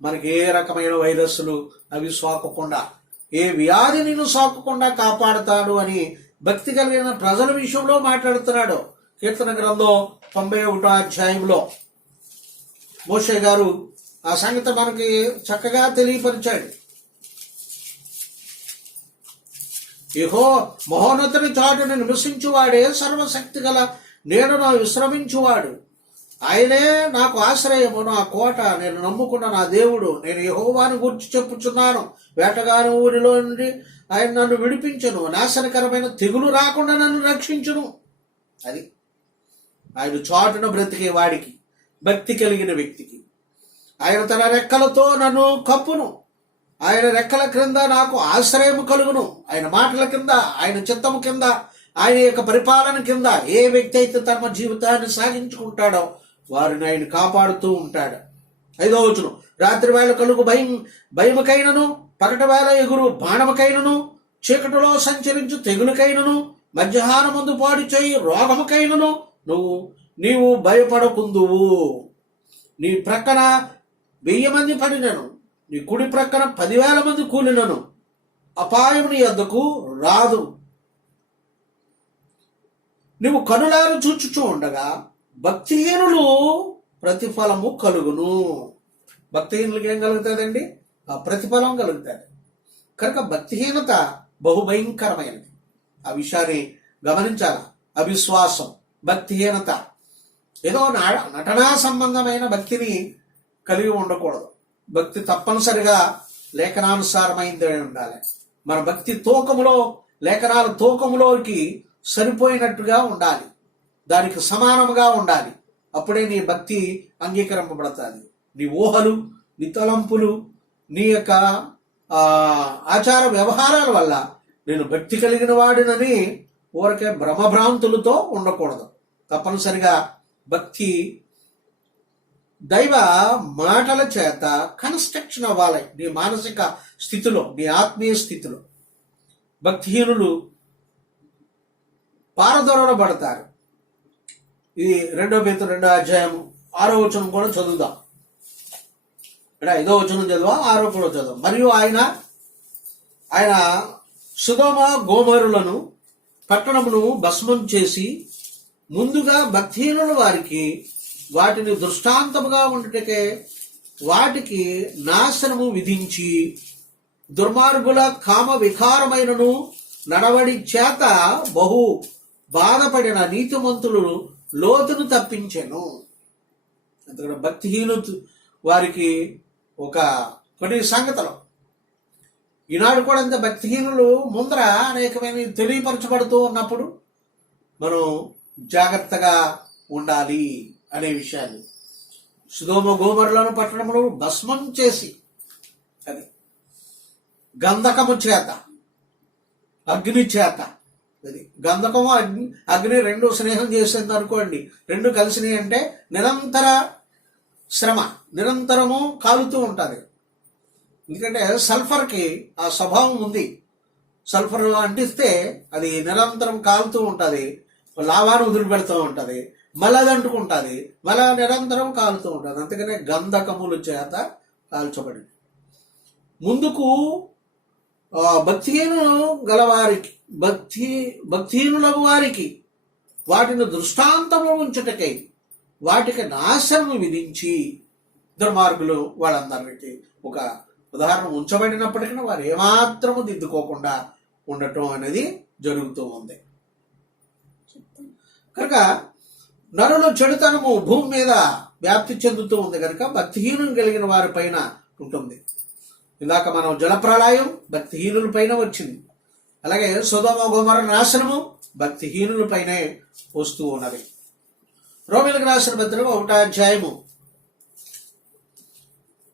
మనకి ఏ రకమైన వైరస్లు అవి సోకకుండా, ఏ వ్యాధి నిన్ను సోకకుండా కాపాడుతాడు అని భక్తి కలిగిన ప్రజల విషయంలో మాట్లాడుతున్నాడు. కీర్తన గ్రంథం 91వ అధ్యాయంలో మోషే గారు ఆ సంగతి మనకి చక్కగా తెలియపరిచాడు. మహోన్నతుని చాటును నివసించువాడే సర్వశక్తి గల నీడను విశ్రమించువాడు. ఆయనే నాకు ఆశ్రయము, నా కోట, నేను నమ్ముకున్న నా దేవుడు. నేను యెహోవాను గూర్చి చెప్పుచున్నాను. వేటగాని ఊరిలో నుండి ఆయన నన్ను విడిపించును, నాశనకరమైన తెగులు రాకుండా నన్ను రక్షించును. అది ఆయన చాటున బ్రతికే వాడికి, భక్తి కలిగిన వ్యక్తికి. ఆయన తన రెక్కలతో నన్ను కప్పును, ఆయన రెక్కల క్రింద నాకు ఆశ్రయము కలుగును. ఆయన మాటల కింద, ఆయన చిత్తము కింద, ఆయన యొక్క పరిపాలన కింద ఏ వ్యక్తి అయితే తమ జీవితాన్ని సాగించుకుంటాడో వారిని ఆయన కాపాడుతూ ఉంటాడు. 5వ వచనం, రాత్రి వేళ కలుగు భయముకైనను, పగటి వేళ ఎగురు బాణముకైనను, చీకటిలో సంచరించు తెగులుకైనను, మధ్యాహ్నం ముందు పాడి చేయి రోగముకైనను నీవు భయపడకుందువు. నీ ప్రక్కన 1000 మంది పడినను, నీ కుడి ప్రక్కన 10,000 మంది కూలినను అపాయం నీ వద్దకు రాదు. నువ్వు కనులారు చూచుచూ ఉండగా భక్తిహీనులు ప్రతిఫలము కలుగును. భక్తిహీనులకి ఏం కలుగుతుందండి? ఆ ప్రతిఫలం కలుగుతుంది. కనుక భక్తిహీనత బహుభయంకరమైనది. ఆ విషయాన్ని గమనించాల. అవిశ్వాసం, భక్తిహీనత, ఏదో నటనా సంబంధమైన భక్తిని కలిగి ఉండకూడదు. భక్తి తప్పనిసరిగా లేఖనానుసారమైంది ఉండాలి. మన భక్తి తూకములో, లేఖనాల తూకములోకి సరిపోయినట్టుగా ఉండాలి, దానికి సమానముగా ఉండాలి. అప్పుడే నీ భక్తి అంగీకరింపబడుతుంది. నీ ఊహలు, నీ తలంపులు, నీ యొక్క ఆచార వ్యవహారాల వల్ల నేను భక్తి కలిగిన వాడినని ఊరకే భ్రమభ్రాంతులతో ఉండకూడదు. తప్పనిసరిగా భక్తి దైవ మాటల చేత కన్స్ట్రక్షన్ అవ్వాలి. నీ మానసిక స్థితిలో, నీ ఆత్మీయ స్థితిలో. భక్తిహీనులు పారదోలబడతారు. ఇది 2 పేతురు 2వ అధ్యాయం 6వ వచనం కూడా చదువుదాం. ఇక్కడ 5వ వచనం చదువు, 6వ కూడా చదువు. మరియు ఆయన సొదొమ గొమొర్రాలను పట్టణమును భస్మం చేసి ముందుగా భక్తిహీనుల వారికి వాటిని దృష్టాంతముగా ఉండుటకే వాటికి నాశనము విధించి దుర్మార్గుల కామ వికారమైనను నడవడి చేత బహు బాధపడిన నీతిమంతులు లోతును తప్పించెను. అందుకని భక్తిహీను వారికి కొన్ని సంగతులు ఈనాడు కూడా అంత భక్తిహీనులు ముందర అనేకమైన తెలియపరచబడుతూ ఉన్నప్పుడు మనం జాగ్రత్తగా ఉండాలి అనే విషయాన్ని. సొదొమ గొమొర్రాలను పట్టణమును భస్మం చేసి, అది గంధకము చేత, అగ్ని చేత, అది గంధకము అగ్ని రెండు స్నేహం చేసింది అనుకోండి, రెండు కలిసినాయి అంటే నిరంతర శ్రమ, నిరంతరము కాలుతూ ఉంటుంది. ఎందుకంటే సల్ఫర్కి ఆ స్వభావం ఉంది. సల్ఫర్ అంటిస్తే అది నిరంతరం కాలుతూ ఉంటుంది, లావాను వదిలిపెడుతూ ఉంటుంది, మళ్ళీ అది అంటుకుంటుంది, మళ్ళా నిరంతరం కాలుతూ ఉంటుంది. అందుకనే గంధకముల చేత కాల్చబడింది. ముందుకు భక్తిహీనులు గలవారికి, భక్తిహీనులకు వారికి వాటిని దృష్టాంతంలో ఉంచుటకై వాటికి నాశనము విధించి దుర్మార్గులు వాళ్ళందరికీ ఒక ఉదాహరణ ఉంచబడినప్పటికీ వారు ఏమాత్రము దిద్దుకోకుండా ఉండటం అనేది జరుగుతూ ఉంది. కనుక నరులో చెడుతనము భూమి మీద వ్యాప్తి చెందుతూ ఉంది కనుక భక్తిహీనం కలిగిన వారి పైన ఉంటుంది. ఇందాక మనం జలప్రళయం భక్తిహీనుల పైన వచ్చింది. అలాగే సొదొమ గొమొర్రా నాశనము భక్తిహీనుల పైనే వస్తూ ఉన్నది. రోమీయులకు రాసిన పత్రిక 1వ అధ్యాయము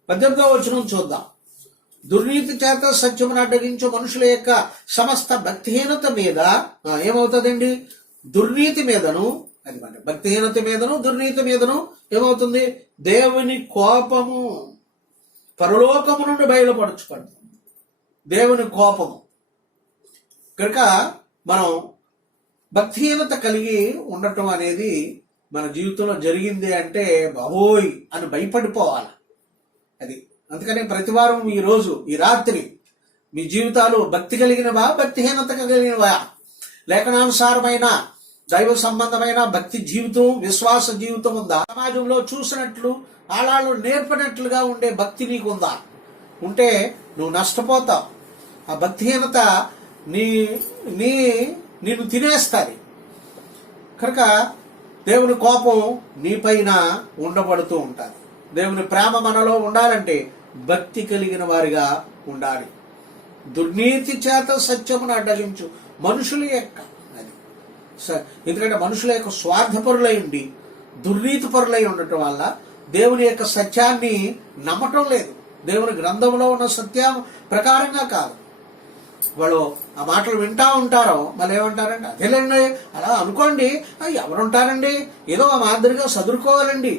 18వ వచనం చూద్దాం. దుర్నీతి చేత సత్యమును అడ్డగించు మనుషుల యొక్క సమస్త భక్తిహీనత మీద ఏమవుతుందండి? దుర్నీతి మీదను, అది మన భక్తిహీనత మీదను దుర్నీతి మీదను ఏమవుతుంది? దేవుని కోపము పరలోకము నుండి బయలుపరచబడుతుంది. దేవుని కోపము కనుక మనం భక్తిహీనత కలిగి ఉండటం అనేది మన జీవితంలో జరిగింది అంటే బాబోయ్ అని భయపడిపోవాలి. అది అందుకని ప్రతివారం ఈరోజు ఈ రాత్రి మీ జీవితాలు భక్తి కలిగినవా భక్తిహీనత కలిగినవా? లేఖనానుసారమైన దైవ సంబంధమైన భక్తి జీవితం విశ్వాస జీవితం ఉందా? సమాజంలో చూసినట్లు ఆళ్ళు నేర్పినట్లుగా ఉండే భక్తి నీకు ఉందా? ఉంటే నువ్వు నష్టపోతావు. ఆ భక్తిహీనత నిన్ను తినేస్తుంది. కనుక దేవుని కోపం నీపైన ఉండబడుతూ ఉంటుంది. దేవుని ప్రేమ మనలో ఉండాలంటే భక్తి కలిగిన వారిగా ఉండాలి. దుర్నీతి చేత సత్యమును అడ్డగించు మనుషుల యొక్క, అది ఎందుకంటే మనుషుల యొక్క స్వార్థపరులై ఉండి దుర్నీతి పరులై ఉండటం వల్ల దేవుని యొక్క సత్యాన్ని నమ్మటం లేదు. దేవుని గ్రంథంలో ఉన్న సత్యం ప్రకారంగా కాదు. వాళ్ళు ఆ మాటలు వింటా ఉంటారో మళ్ళీ ఏమంటారండి, అదేలేండి అలా అనుకోండి, ఎవరుంటారండి, ఏదో ఆ మాదిరిగా చదువుకోవాలండి,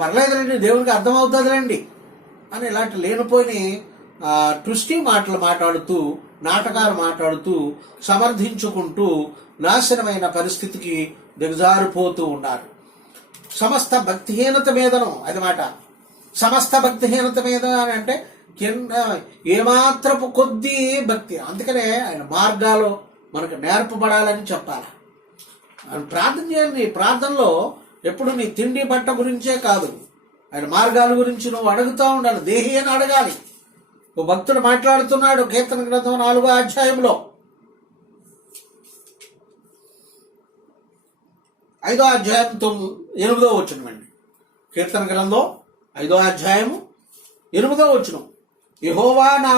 పర్లేదులేండి దేవునికి అర్థమవుతుందిలేండి అని ఇలాంటి లేనిపోయిన ట్విస్టీ మాటలు మాట్లాడుతూ నాటకాలు మాట్లాడుతూ సమర్థించుకుంటూ నాశనమైన పరిస్థితికి దిగజారిపోతూ ఉన్నారు. సమస్త భక్తిహీనత మీదను, అది మాట సమస్త భక్తిహీనత మీద అని అంటే కింద ఏమాత్రపు కొద్ది భక్తి. అందుకనే ఆయన మార్గాలు మనకు నేర్పబడాలని చెప్పాలి. ప్రార్థన చేయాలి. ప్రార్థనలో ఎప్పుడు నీ తిండి బట్ట గురించే కాదు, ఆయన మార్గాల గురించి నువ్వు అడుగుతూ ఉండాలి. దేహి అని అడగాలి. ఓ భక్తుడు మాట్లాడుతున్నాడు కీర్తన గ్రంథం 4వ అధ్యాయంలో 5వ అధ్యాయం 8వ వచనం అండి. కీర్తన గ్రంథం 5వ అధ్యాయం 8వ వచనం. యెహోవా నా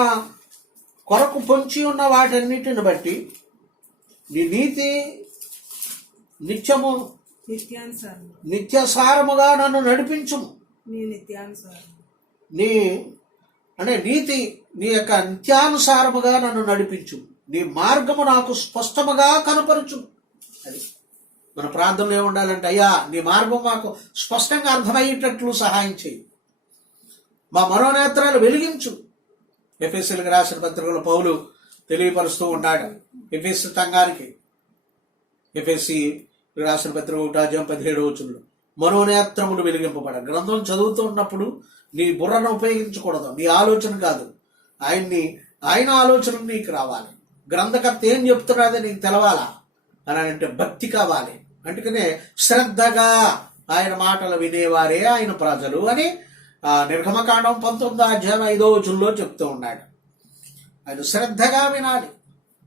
కొరకు పొంచి ఉన్న వాటన్నిటిని బట్టి నీ నీతి నిత్యసారముగా నన్ను నడిపించుము. నీ అంటే నీతి నీ యొక్క నిత్యానుసారముగా నన్ను నడిపించు. నీ మార్గము నాకు స్పష్టముగా కనపరచు. అది మన ప్రార్థనలో ఏముండాలంటే, అయ్యా నీ మార్గం మాకు స్పష్టంగా అర్థమయ్యేటట్లు సహాయం చేయి, మా మనోనేత్రాలు వెలిగించు. ఎఫెసీయులకు రాసిన పత్రికలో పౌలు తెలియపరుస్తూ ఉన్నాడు ఎఫెసీ సంఘానికి. ఎఫెసీ రాసిన పత్రిక 1వ అధ్యాయం 17వ వచనంలో మనోనేత్రములు వెలిగింపబడ. గ్రంథం చదువుతూ ఉన్నప్పుడు నీ బుర్రను ఉపయోగించకూడదు, నీ ఆలోచన కాదు, ఆయన ఆలోచన నీకు రావాలి. గ్రంథకర్త ఏం చెప్తున్నాడో నీకు తెలవాలా అని అంటే భక్తి కావాలి. అందుకనే శ్రద్ధగా ఆయన మాటలు వినేవారే ఆయన ప్రజలు అని నిర్గమకాండం 19వ అధ్యాయం 5వ వచనంలో చెప్తూ ఉన్నాడు. ఆయన శ్రద్ధగా వినాలి.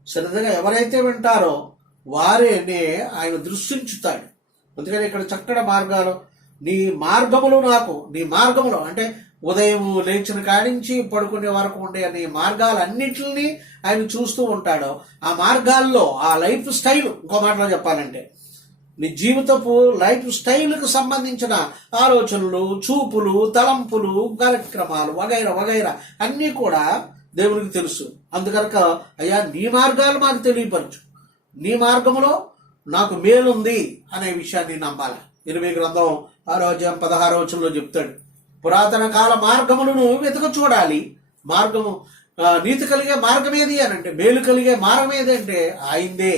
శ్రద్ధగా ఎవరైతే వింటారో వారేనే ఆయన దృష్టించుతాడు. అందుకని ఇక్కడ చక్కటి మార్గాలు, నీ మార్గములో అంటే ఉదయం లేచిన కాడించి పడుకునే వరకు ఉండే నీ మార్గాలన్నిటిని ఆయన చూస్తూ ఉంటాడో ఆ మార్గాల్లో ఆ లైఫ్ స్టైల్, ఇంకో మాటలో చెప్పాలంటే నీ జీవితపు లైఫ్ స్టైల్కు సంబంధించిన ఆలోచనలు, చూపులు, తలంపులు, కార్యక్రమాలు వగైరా వగైరా అన్నీ కూడా దేవునికి తెలుసు. అందుకనుక అయ్యా నీ మార్గాలు మాకు తెలియపరచు, నీ మార్గంలో నాకు మేలుంది అనే విషయాన్ని నమ్మాలి. 20 గ్రంథం 6వ అధ్యాయం 16వ వచనంలో చెప్తాడు, పురాతన కాల మార్గములను వెతుక చూడాలి. మార్గము నీతి కలిగే మార్గం ఏది అని అంటే, మేలు కలిగే మార్గం ఏది అంటే ఆయనదే,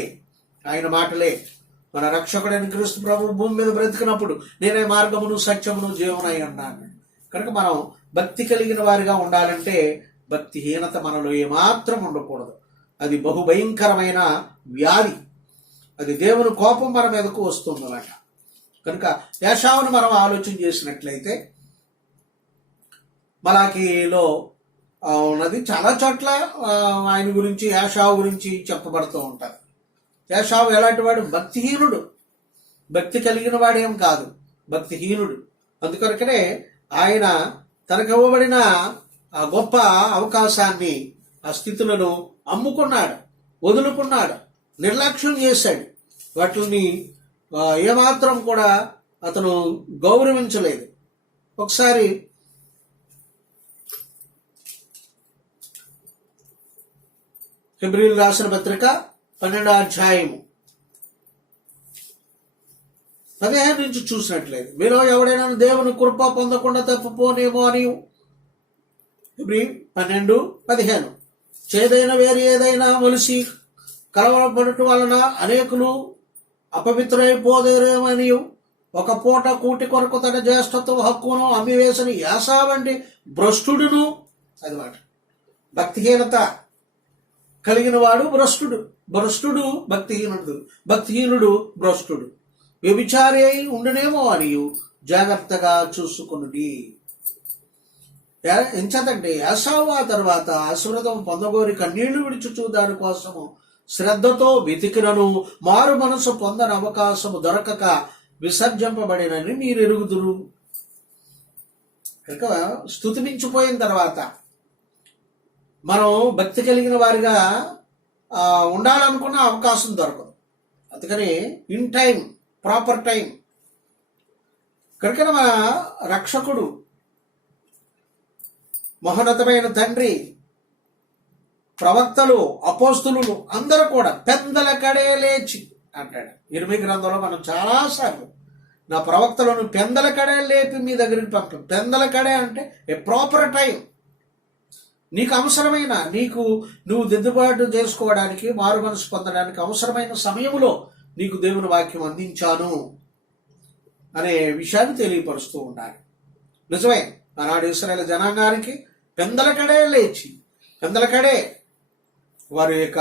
ఆయన మాటలే. మన రక్షకుడైన క్రీస్తు ప్రభు భూమి మీద బ్రతికినప్పుడు నేనే మార్గమును సత్యమును జీవనై అన్నాను. కనుక మనం భక్తి కలిగిన వారిగా ఉండాలంటే భక్తిహీనత మనలో ఏమాత్రం ఉండకూడదు. అది బహుభయంకరమైన వ్యాధి. అది దేవుని కోపం మన మీదకు వస్తుందన్నమాట. కనుక ఏశావును మనం ఆలోచన చేసినట్లయితే మలాకీలో ఉన్నది. చాలా చోట్ల ఆయన గురించి, యాషావు గురించి చెప్పబడుతూ ఉంటారు. యాషావు ఎలాంటి వాడు? భక్తిహీనుడు. భక్తి కలిగిన వాడేం కాదు, భక్తిహీనుడు. అందుకొరకనే ఆయన తనకు ఇవ్వబడిన ఆ గొప్ప అవకాశాన్ని, ఆ స్థితులను అమ్ముకున్నాడు, వదులుకున్నాడు, నిర్లక్ష్యం చేశాడు. వాటిని ఏమాత్రం కూడా అతను గౌరవించలేదు. ఒకసారి హెబ్రీయులకు రాసిన పత్రిక 12వ అధ్యాయము 15 నుంచి చూసినట్లయితే, మీలో ఎవడైనా దేవుని కృప పొందకుండా తప్పిపోనేమో అని. హెబ్రీ 12:15, చేదైన వేరే ఏదైనా మొలిసి కలవరపడటం వలన అనేకులు అపవిత్రైపోదేమని ఒక పూట కూటి కొరకు తన జ్యేష్ఠత్వ హక్కును అమ్మివేసిన యాసా వంటి భ్రష్టుడును, అది మాట భక్తిహీనత కలిగిన వాడు భ్రష్టుడు. భ్రష్టుడు భక్తిహీనుడు, భక్తిహీనుడు భ్రష్టుడు. వ్యభిచారి అయి ఉండునేమో అని జాగ్రత్తగా చూసుకున్నది. ఎంచదంటే యాసావు ఆ తర్వాత ఆశీర్వాదం పొందగోరి కన్నీళ్లు విడుచుచు దాని కోసము శ్రద్ధతో వెతికినను మారు మనసు పొందని అవకాశము దొరకక విసర్జింపబడినని మీరు ఎరుగుదురు. కనుక స్తుతి మించిపోయిన తర్వాత మనం భక్తి కలిగిన వారిగా ఉండాలనుకున్న అవకాశం దొరకదు. అందుకని ఇన్ టైం, ప్రాపర్ టైం. కనుక మన రక్షకుడు, మహోన్నతమైన తండ్రి, ప్రవక్తలు, అపోస్తులు అందరూ కూడా పెందల కడే లేచి అంటాడు. ఇర్మీ గ్రంథంలో మనం చాలాసార్లు నా ప్రవక్తలను పెందల కడే లేపి మీ దగ్గరికి పంపాం. పెందల కడే అంటే ఏ ప్రాపర్ టైం. నీకు అవసరమైన, నువ్వు దిద్దుబాటు చేసుకోవడానికి, మారు మనసు పొందడానికి అవసరమైన సమయంలో నీకు దేవుని వాక్యం అందించాను అనే విషయాన్ని తెలియపరుస్తూ ఉండాలి. నిజమే, ఆనాడు ఇశ్రాయేలు జనాంగానికి పెందలకడే లేచి, పెందలకడే వారి యొక్క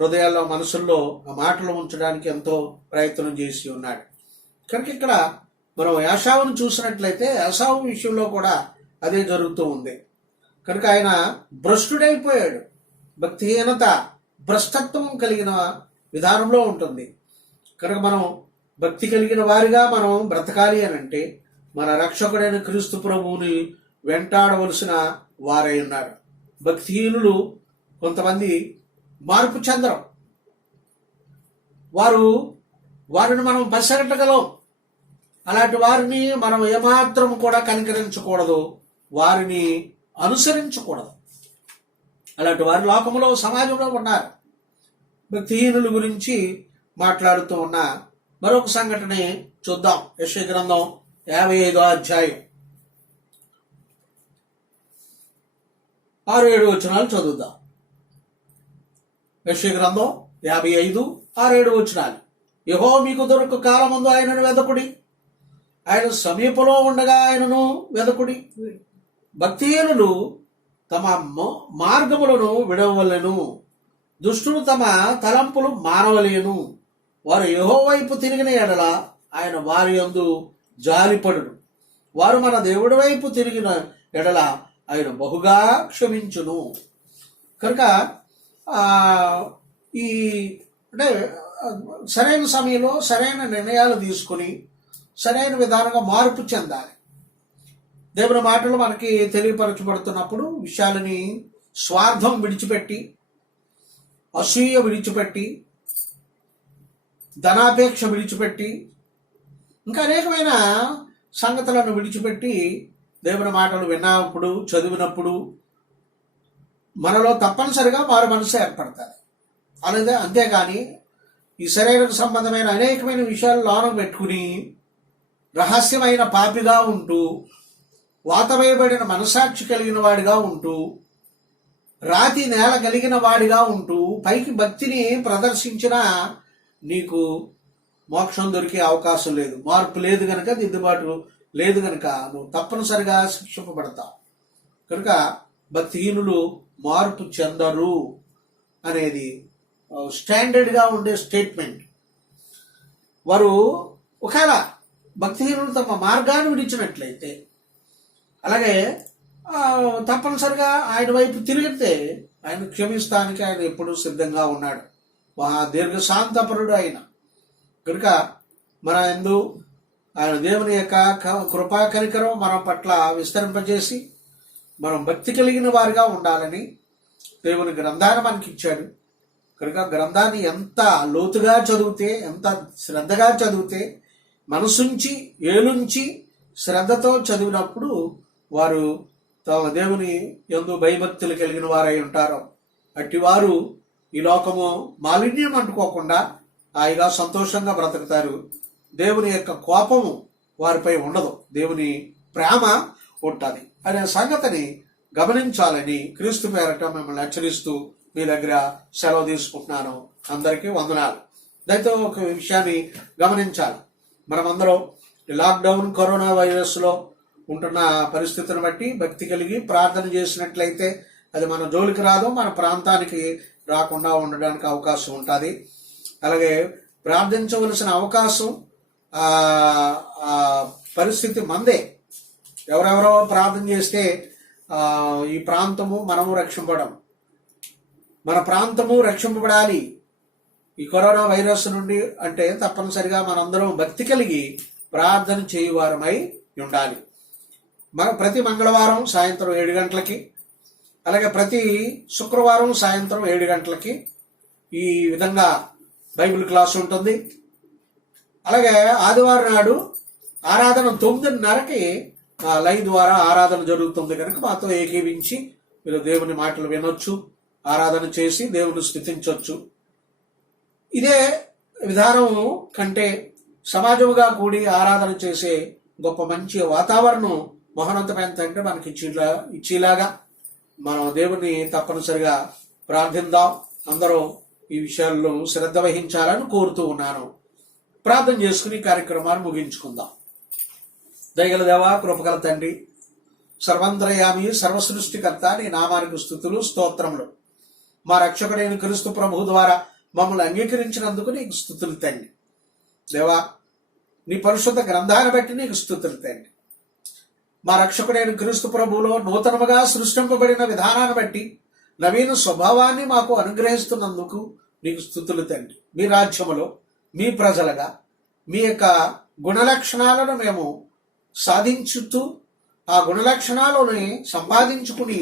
హృదయాల్లో, మనసుల్లో ఆ మాటలు ఉంచడానికి ఎంతో ప్రయత్నం చేసి ఉన్నాడు. కనుక ఇక్కడ మనం యాషావును చూసినట్లయితే యాషావు విషయంలో కూడా అదే జరుగుతూ ఉంది. కనుక ఆయన భ్రష్టుడైపోయాడు. భక్తిహీనత, భ్రష్టత్వం కలిగిన విధానంలో ఉంటుంది. కనుక మనం భక్తి కలిగిన వారిగా మనం బ్రతకాలి అని అంటే మన రక్షకుడైన క్రీస్తు ప్రభువుని వెంటాడవలసిన వారై ఉన్నారు. భక్తిహీనులు కొంతమంది మార్పు చెందరం. వారిని మనం పసిగట్టగలం. అలాంటి వారిని మనం ఏమాత్రం కూడా కనికరించకూడదు, వారిని అనుసరించకూడదు. అలాంటి వారి లోకంలో, సమాజంలో ఉన్నారు. భక్తిహీనుల గురించి మాట్లాడుతూ ఉన్న మరొక సంఘటన చూద్దాం. యెషయా గ్రంథం 55వ అధ్యాయం 6-7 వచనాలు చదువుదాం. యెషయా గ్రంథం 55:6-7 వచనాలు. యెహోవా మీకు దొరక కాలమందు ఆయనను వెదకుడి, ఆయన సమీపంలో ఉండగా ఆయనను వెదకుడి. భక్తిహీనులు తమ మార్గములను విడవలేను, దుష్టులు తమ తలంపులు మానవలేను. వారు యెహోవా వైపు తిరిగిన ఎడల ఆయన వారి యందు జాలిపడును. వారు మన దేవుడి వైపు తిరిగిన ఎడల ఆయన బహుగా క్షమించును. కనుక అంటే సరైన సమయంలో సరైన నిర్ణయాలు తీసుకుని సరైన విధానంగా మార్పు చెందాలి. దేవుని మాటలు మనకి తెలియపరచబడుతున్నప్పుడు విషయాలని స్వార్థం విడిచిపెట్టి, అసూయ విడిచిపెట్టి, ధనాపేక్ష విడిచిపెట్టి, ఇంకా అనేకమైన సంగతులను విడిచిపెట్టి దేవుని మాటలు విన్నప్పుడు, చదివినప్పుడు మనలో తప్పనిసరిగా మారు మనసు ఏర్పడతాయి. అలాగే అంతేగాని ఈ శరీరకు సంబంధమైన అనేకమైన విషయాలు లోనం పెట్టుకుని రహస్యమైన పాపిగా ఉంటూ, వాతవేయబడిన మనసాక్షి కలిగిన వాడిగా ఉంటూ, రాతి నేల కలిగిన వాడిగా ఉంటూ పైకి భక్తిని ప్రదర్శించినా నీకు మోక్షం దొరికే అవకాశం లేదు. మార్పు లేదు కనుక, దిద్దుబాటు లేదు కనుక నువ్వు తప్పనిసరిగా శిక్షింపబడతావు. కనుక భక్తిహీనులు మార్పు చెందరు అనేది స్టాండర్డ్గా ఉండే స్టేట్మెంట్. వారు ఒకవేళ భక్తిహీనులు తమ మార్గాన్ని విడిచినట్లయితే, అలాగే తప్పనిసరిగా ఆయన వైపు తిరిగితే ఆయన క్షమిస్తానికి ఆయన ఎప్పుడూ సిద్ధంగా ఉన్నాడు. మహా దీర్ఘశాంతపరుడు ఆయన కనుక మన యందు ఆయన దేవుని యొక్క కృపా కనికరం మన పట్ల విస్తరింపజేసి మనం భక్తి కలిగిన వారిగా ఉండాలని దేవుని గ్రంథాన్ని మనకి ఇచ్చాడు. కనుక గ్రంథాన్ని ఎంత లోతుగా చదివితే, ఎంత శ్రద్ధగా చదివితే, మనసుంచి ఏలుంచి శ్రద్ధతో చదివినప్పుడు వారు తమ దేవుని యందు భయభక్తులు కలిగిన వారై ఉంటారు. అట్టివారు ఈ లోకము మాలిన్యం అంటుకోకుండా హాయిగా సంతోషంగా బ్రతుకుతారు. దేవుని యొక్క కోపము వారిపై ఉండదు, దేవుని ప్రేమ ఉంటుంది అనే సంగతిని గమనించాలని క్రీస్తు పేరట మిమ్మల్ని హెచ్చరిస్తూ మీ దగ్గర సెలవు తీసుకుంటున్నాను. అందరికీ వందనాలు. దయతో ఒక విషయాన్ని గమనించాలి. మనమందరం లాక్డౌన్ కరోనా వైరస్లో ఉంటున్న పరిస్థితిని బట్టి భక్తి కలిగి ప్రార్థన చేసినట్లయితే అది మన జోలికి రాదు, మన ప్రాంతానికి రాకుండా ఉండడానికి అవకాశం ఉంటుంది. అలాగే ప్రార్థించవలసిన అవకాశం పరిస్థితి మందే. ఎవరెవరో ప్రార్థన చేస్తే ఈ ప్రాంతము మనము రక్షింపడం, మన ప్రాంతము రక్షింపబడాలి ఈ కరోనా వైరస్ నుండి అంటే తప్పనిసరిగా మనందరం భక్తి కలిగి ప్రార్థన చేయువారమై ఉండాలి. ప్రతి మంగళవారం సాయంత్రం 7 గంటలకి, అలాగే ప్రతి శుక్రవారం సాయంత్రం 7 గంటలకి ఈ విధంగా బైబిల్ క్లాస్ ఉంటుంది. అలాగే ఆదివారం నాడు ఆరాధన 9:30కి లైవ్ ద్వారా ఆరాధన జరుగుతుంది. కనుక మాతో ఏకీవించి మీరు దేవుని మాటలు వినొచ్చు, ఆరాధన చేసి దేవుని స్తుతించవచ్చు. ఇదే విధానం కంటే సమాజముగా కూడి ఆరాధన చేసే గొప్ప మంచి వాతావరణం మహోన్నతమైన తండ్రి మనకి ఇచ్చేలాగా మనం దేవుని తప్పనిసరిగా ప్రార్థిద్దాం. అందరూ ఈ విషయాల్లో శ్రద్ధ వహించాలని కోరుతూ ఉన్నాను. ప్రార్థన చేసుకుని కార్యక్రమాన్ని ముగించుకుందాం. దయగల దేవా, కృపగల తండ్రి, సర్వంతరయామి, సర్వసృష్టికర్త, నీ నామానికి స్తుతులు స్తోత్రములు. మా రక్షకుడైన క్రీస్తు ప్రభువు ద్వారా మమ్మల్ని అంగీకరించినందుకు నీకు స్తుతులు తండ్రి. దేవా, నీ పరిశుద్ధ గ్రంథాన్ని బట్టి నీకు స్తుతులు తండ్రి. మా రక్షకుడైన క్రీస్తు ప్రభువులో నూతనముగా సృష్టింపబడిన విధానాన్ని బట్టి నవీన స్వభావాన్ని మాకు అనుగ్రహిస్తున్నందుకు నీకు స్తుతులు తండ్రి. మీ రాజ్యములో మీ ప్రజలుగా మీ యొక్క గుణలక్షణాలను మేము సాధించుతూ ఆ గుణలక్షణాలను సంపాదించుకుని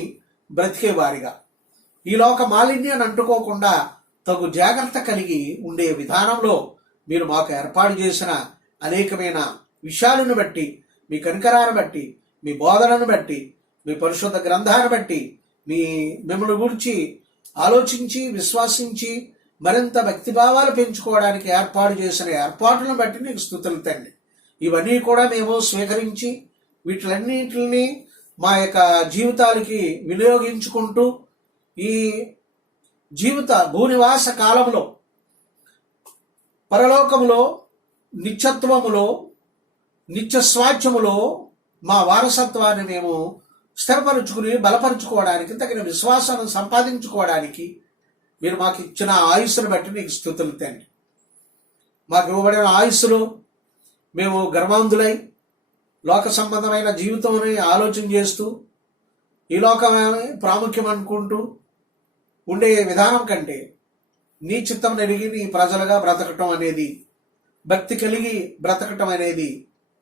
బ్రతికేవారిగా ఈ లోక మాలిన్యాన్ని అంటుకోకుండా తగు జాగ్రత్త కలిగి ఉండే విధానంలో మీరు మాకు ఏర్పాటు చేసిన అనేకమైన విషయాలను బట్టి, మీ కనికరాన్ని బట్టి, మీ బోధనను బట్టి, మీ పరిశుద్ధ గ్రంథాన్ని బట్టి, మిమ్మల్ని గురించి ఆలోచించి విశ్వాసించి మరింత భక్తిభావాలు పెంచుకోవడానికి ఏర్పాటు చేసిన ఏర్పాట్లను బట్టి నీకు స్తుతులు తండ్రి. ఇవన్నీ కూడా మేము స్వీకరించి వీటిలన్నింటిని మా యొక్క జీవితాలకి వినియోగించుకుంటూ ఈ భూనివాస కాలంలో పరలోకములో నిత్యత్వములో నిత్య స్వాస్థ్యములో మా వారసత్వాన్ని మేము స్థిరపరుచుకుని బలపరుచుకోవడానికి, తగిన విశ్వాసాన్ని సంపాదించుకోవడానికి మీరు మాకు ఇచ్చిన ఆయుస్సును బట్టి నీకు స్తుతులు తండ్రి. మాకు ఇవ్వబడిన ఆయుస్సులో మేము గర్వాంధులై లోక సంబంధమైన జీవితంని ఆలోచన చేస్తూ ఈ లోకమే ప్రాముఖ్యం అనుకుంటూ ఉండే విధానం కంటే నీ చిత్తం నెరిగి నీ ప్రజలుగా బ్రతకటం అనేది, భక్తి కలిగి బ్రతకటం అనేది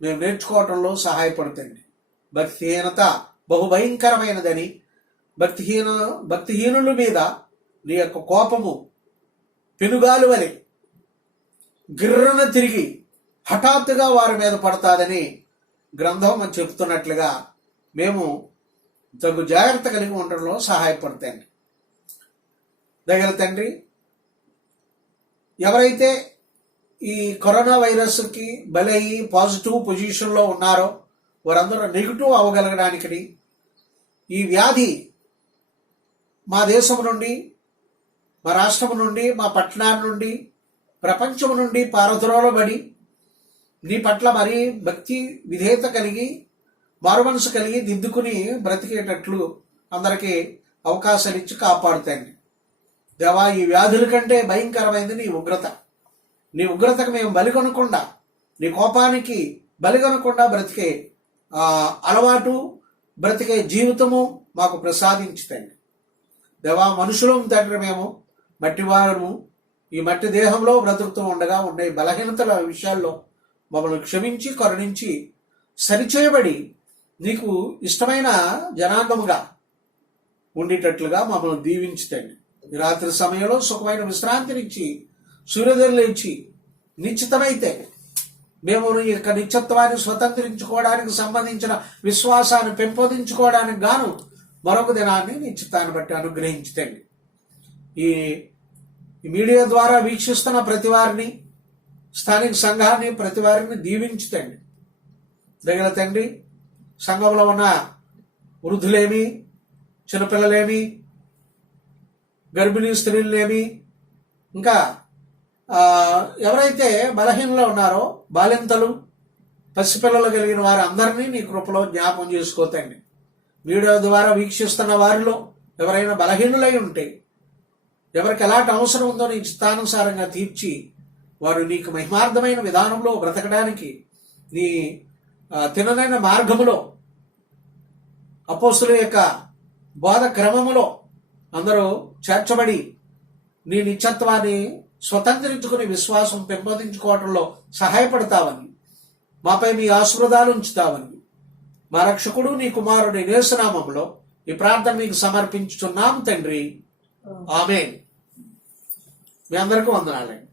మేము నేర్చుకోవటంలో సహాయపడుతుంది. భక్తిహీనత బహుభయంకరమైనదని, భక్తిహీనుల మీద నీ యొక్క కోపము పెనుగాలు వలె గిర్రన తిరిగి హఠాత్తుగా వారి మీద పడతాదని గ్రంథం చెప్తున్నట్లుగా మేము తగు జాగ్రత్త కలిగి ఉండడంలో సహాయపడతాయండి. దగ్గర తండ్రి, ఎవరైతే ఈ కరోనా వైరస్కి బలయ్యి పాజిటివ్ పొజిషన్లో ఉన్నారో వారందరూ నెగిటివ్ అవ్వగలగడానికి ఈ వ్యాధి మా దేశం నుండి, మా రాష్ట్రం నుండి, మా పట్టణాల నుండి, ప్రపంచం నుండి పారద్రోలబడి నీ పట్ల మరీ భక్తి విధేయత కలిగి మారుమనసు కలిగి దిద్దుకుని బ్రతికేటట్లు అందరికీ అవకాశాలు ఇచ్చి కాపాడుతాయండి. దేవా, ఈ వ్యాధుల కంటే భయంకరమైనది నీ ఉగ్రత. నీ ఉగ్రతకు మేము బలికొనకుండా, నీ కోపానికి బలికొనకుండా బ్రతికే అలవాటు బ్రతికే జీవితము మాకు ప్రసాదించి తండ్రి. దేవా, మనుషులం తండ్రి, మేము మట్టివారము, ఈ మట్టి దేహంలో బ్రతుకుతూ ఉండగా ఉండే బలహీనతల విషయాల్లో మమ్మల్ని క్షమించి కరుణించి సరిచేయబడి నీకు ఇష్టమైన జనాంగముగా ఉండేటట్లుగా మమ్మల్ని దీవించుతండి. ఈ రాత్రి సమయంలో సుఖమైన విశ్రాంతినిచ్చి సూర్యోదయం లేచి నిశ్చితమైతే మేము నీ యొక్క నిత్యత్వాన్ని స్వతంత్రించుకోవడానికి సంబంధించిన విశ్వాసాన్ని పెంపొందించుకోవడానికి గాను మరొక దినాన్ని నిశ్చితాన్ని బట్టి అనుగ్రహించుతండి. ఈ మీడియా ద్వారా వీక్షిస్తున్న ప్రతి వారిని, స్థానిక సంఘాన్ని, ప్రతి వారిని దీవించుతండి. దగ్గర తండ్రి, సంఘంలో ఉన్న వృద్ధులేమి, చిన్నపిల్లలేమి, గర్భిణీ స్త్రీలేమి, ఇంకా ఎవరైతే బలహీనలో ఉన్నారో బాలింతలు, పసిపిల్లలు కలిగిన వారు అందరినీ నీ కృపలో జ్ఞాపం చేసుకోతండి. వీడియో ద్వారా వీక్షిస్తున్న వారిలో ఎవరైనా బలహీనులై ఉంటే, ఎవరికి ఎలాంటి అవసరం ఉందో నీ చిత్తానుసారంగా తీర్చి వారు నీకు మహిమార్థమైన విధానంలో బ్రతకడానికి నీ తిననైన మార్గములో అపోస్తుల యొక్క బోధ క్రమములో అందరూ చేర్చబడి నీ నిత్యత్వాన్ని స్వతంత్రించుకుని విశ్వాసం పెంపొందించుకోవడంలో సహాయపడతావని, మాపై మీ ఆశీర్వాదాలు ఉంచుతావని మా రక్షకుడు నీ కుమారుడి యేసునామములో ఈ ప్రార్థన మీకు సమర్పించుచున్నాం తండ్రి. ఆమేన్. మీ అందరికీ వందనాలండి.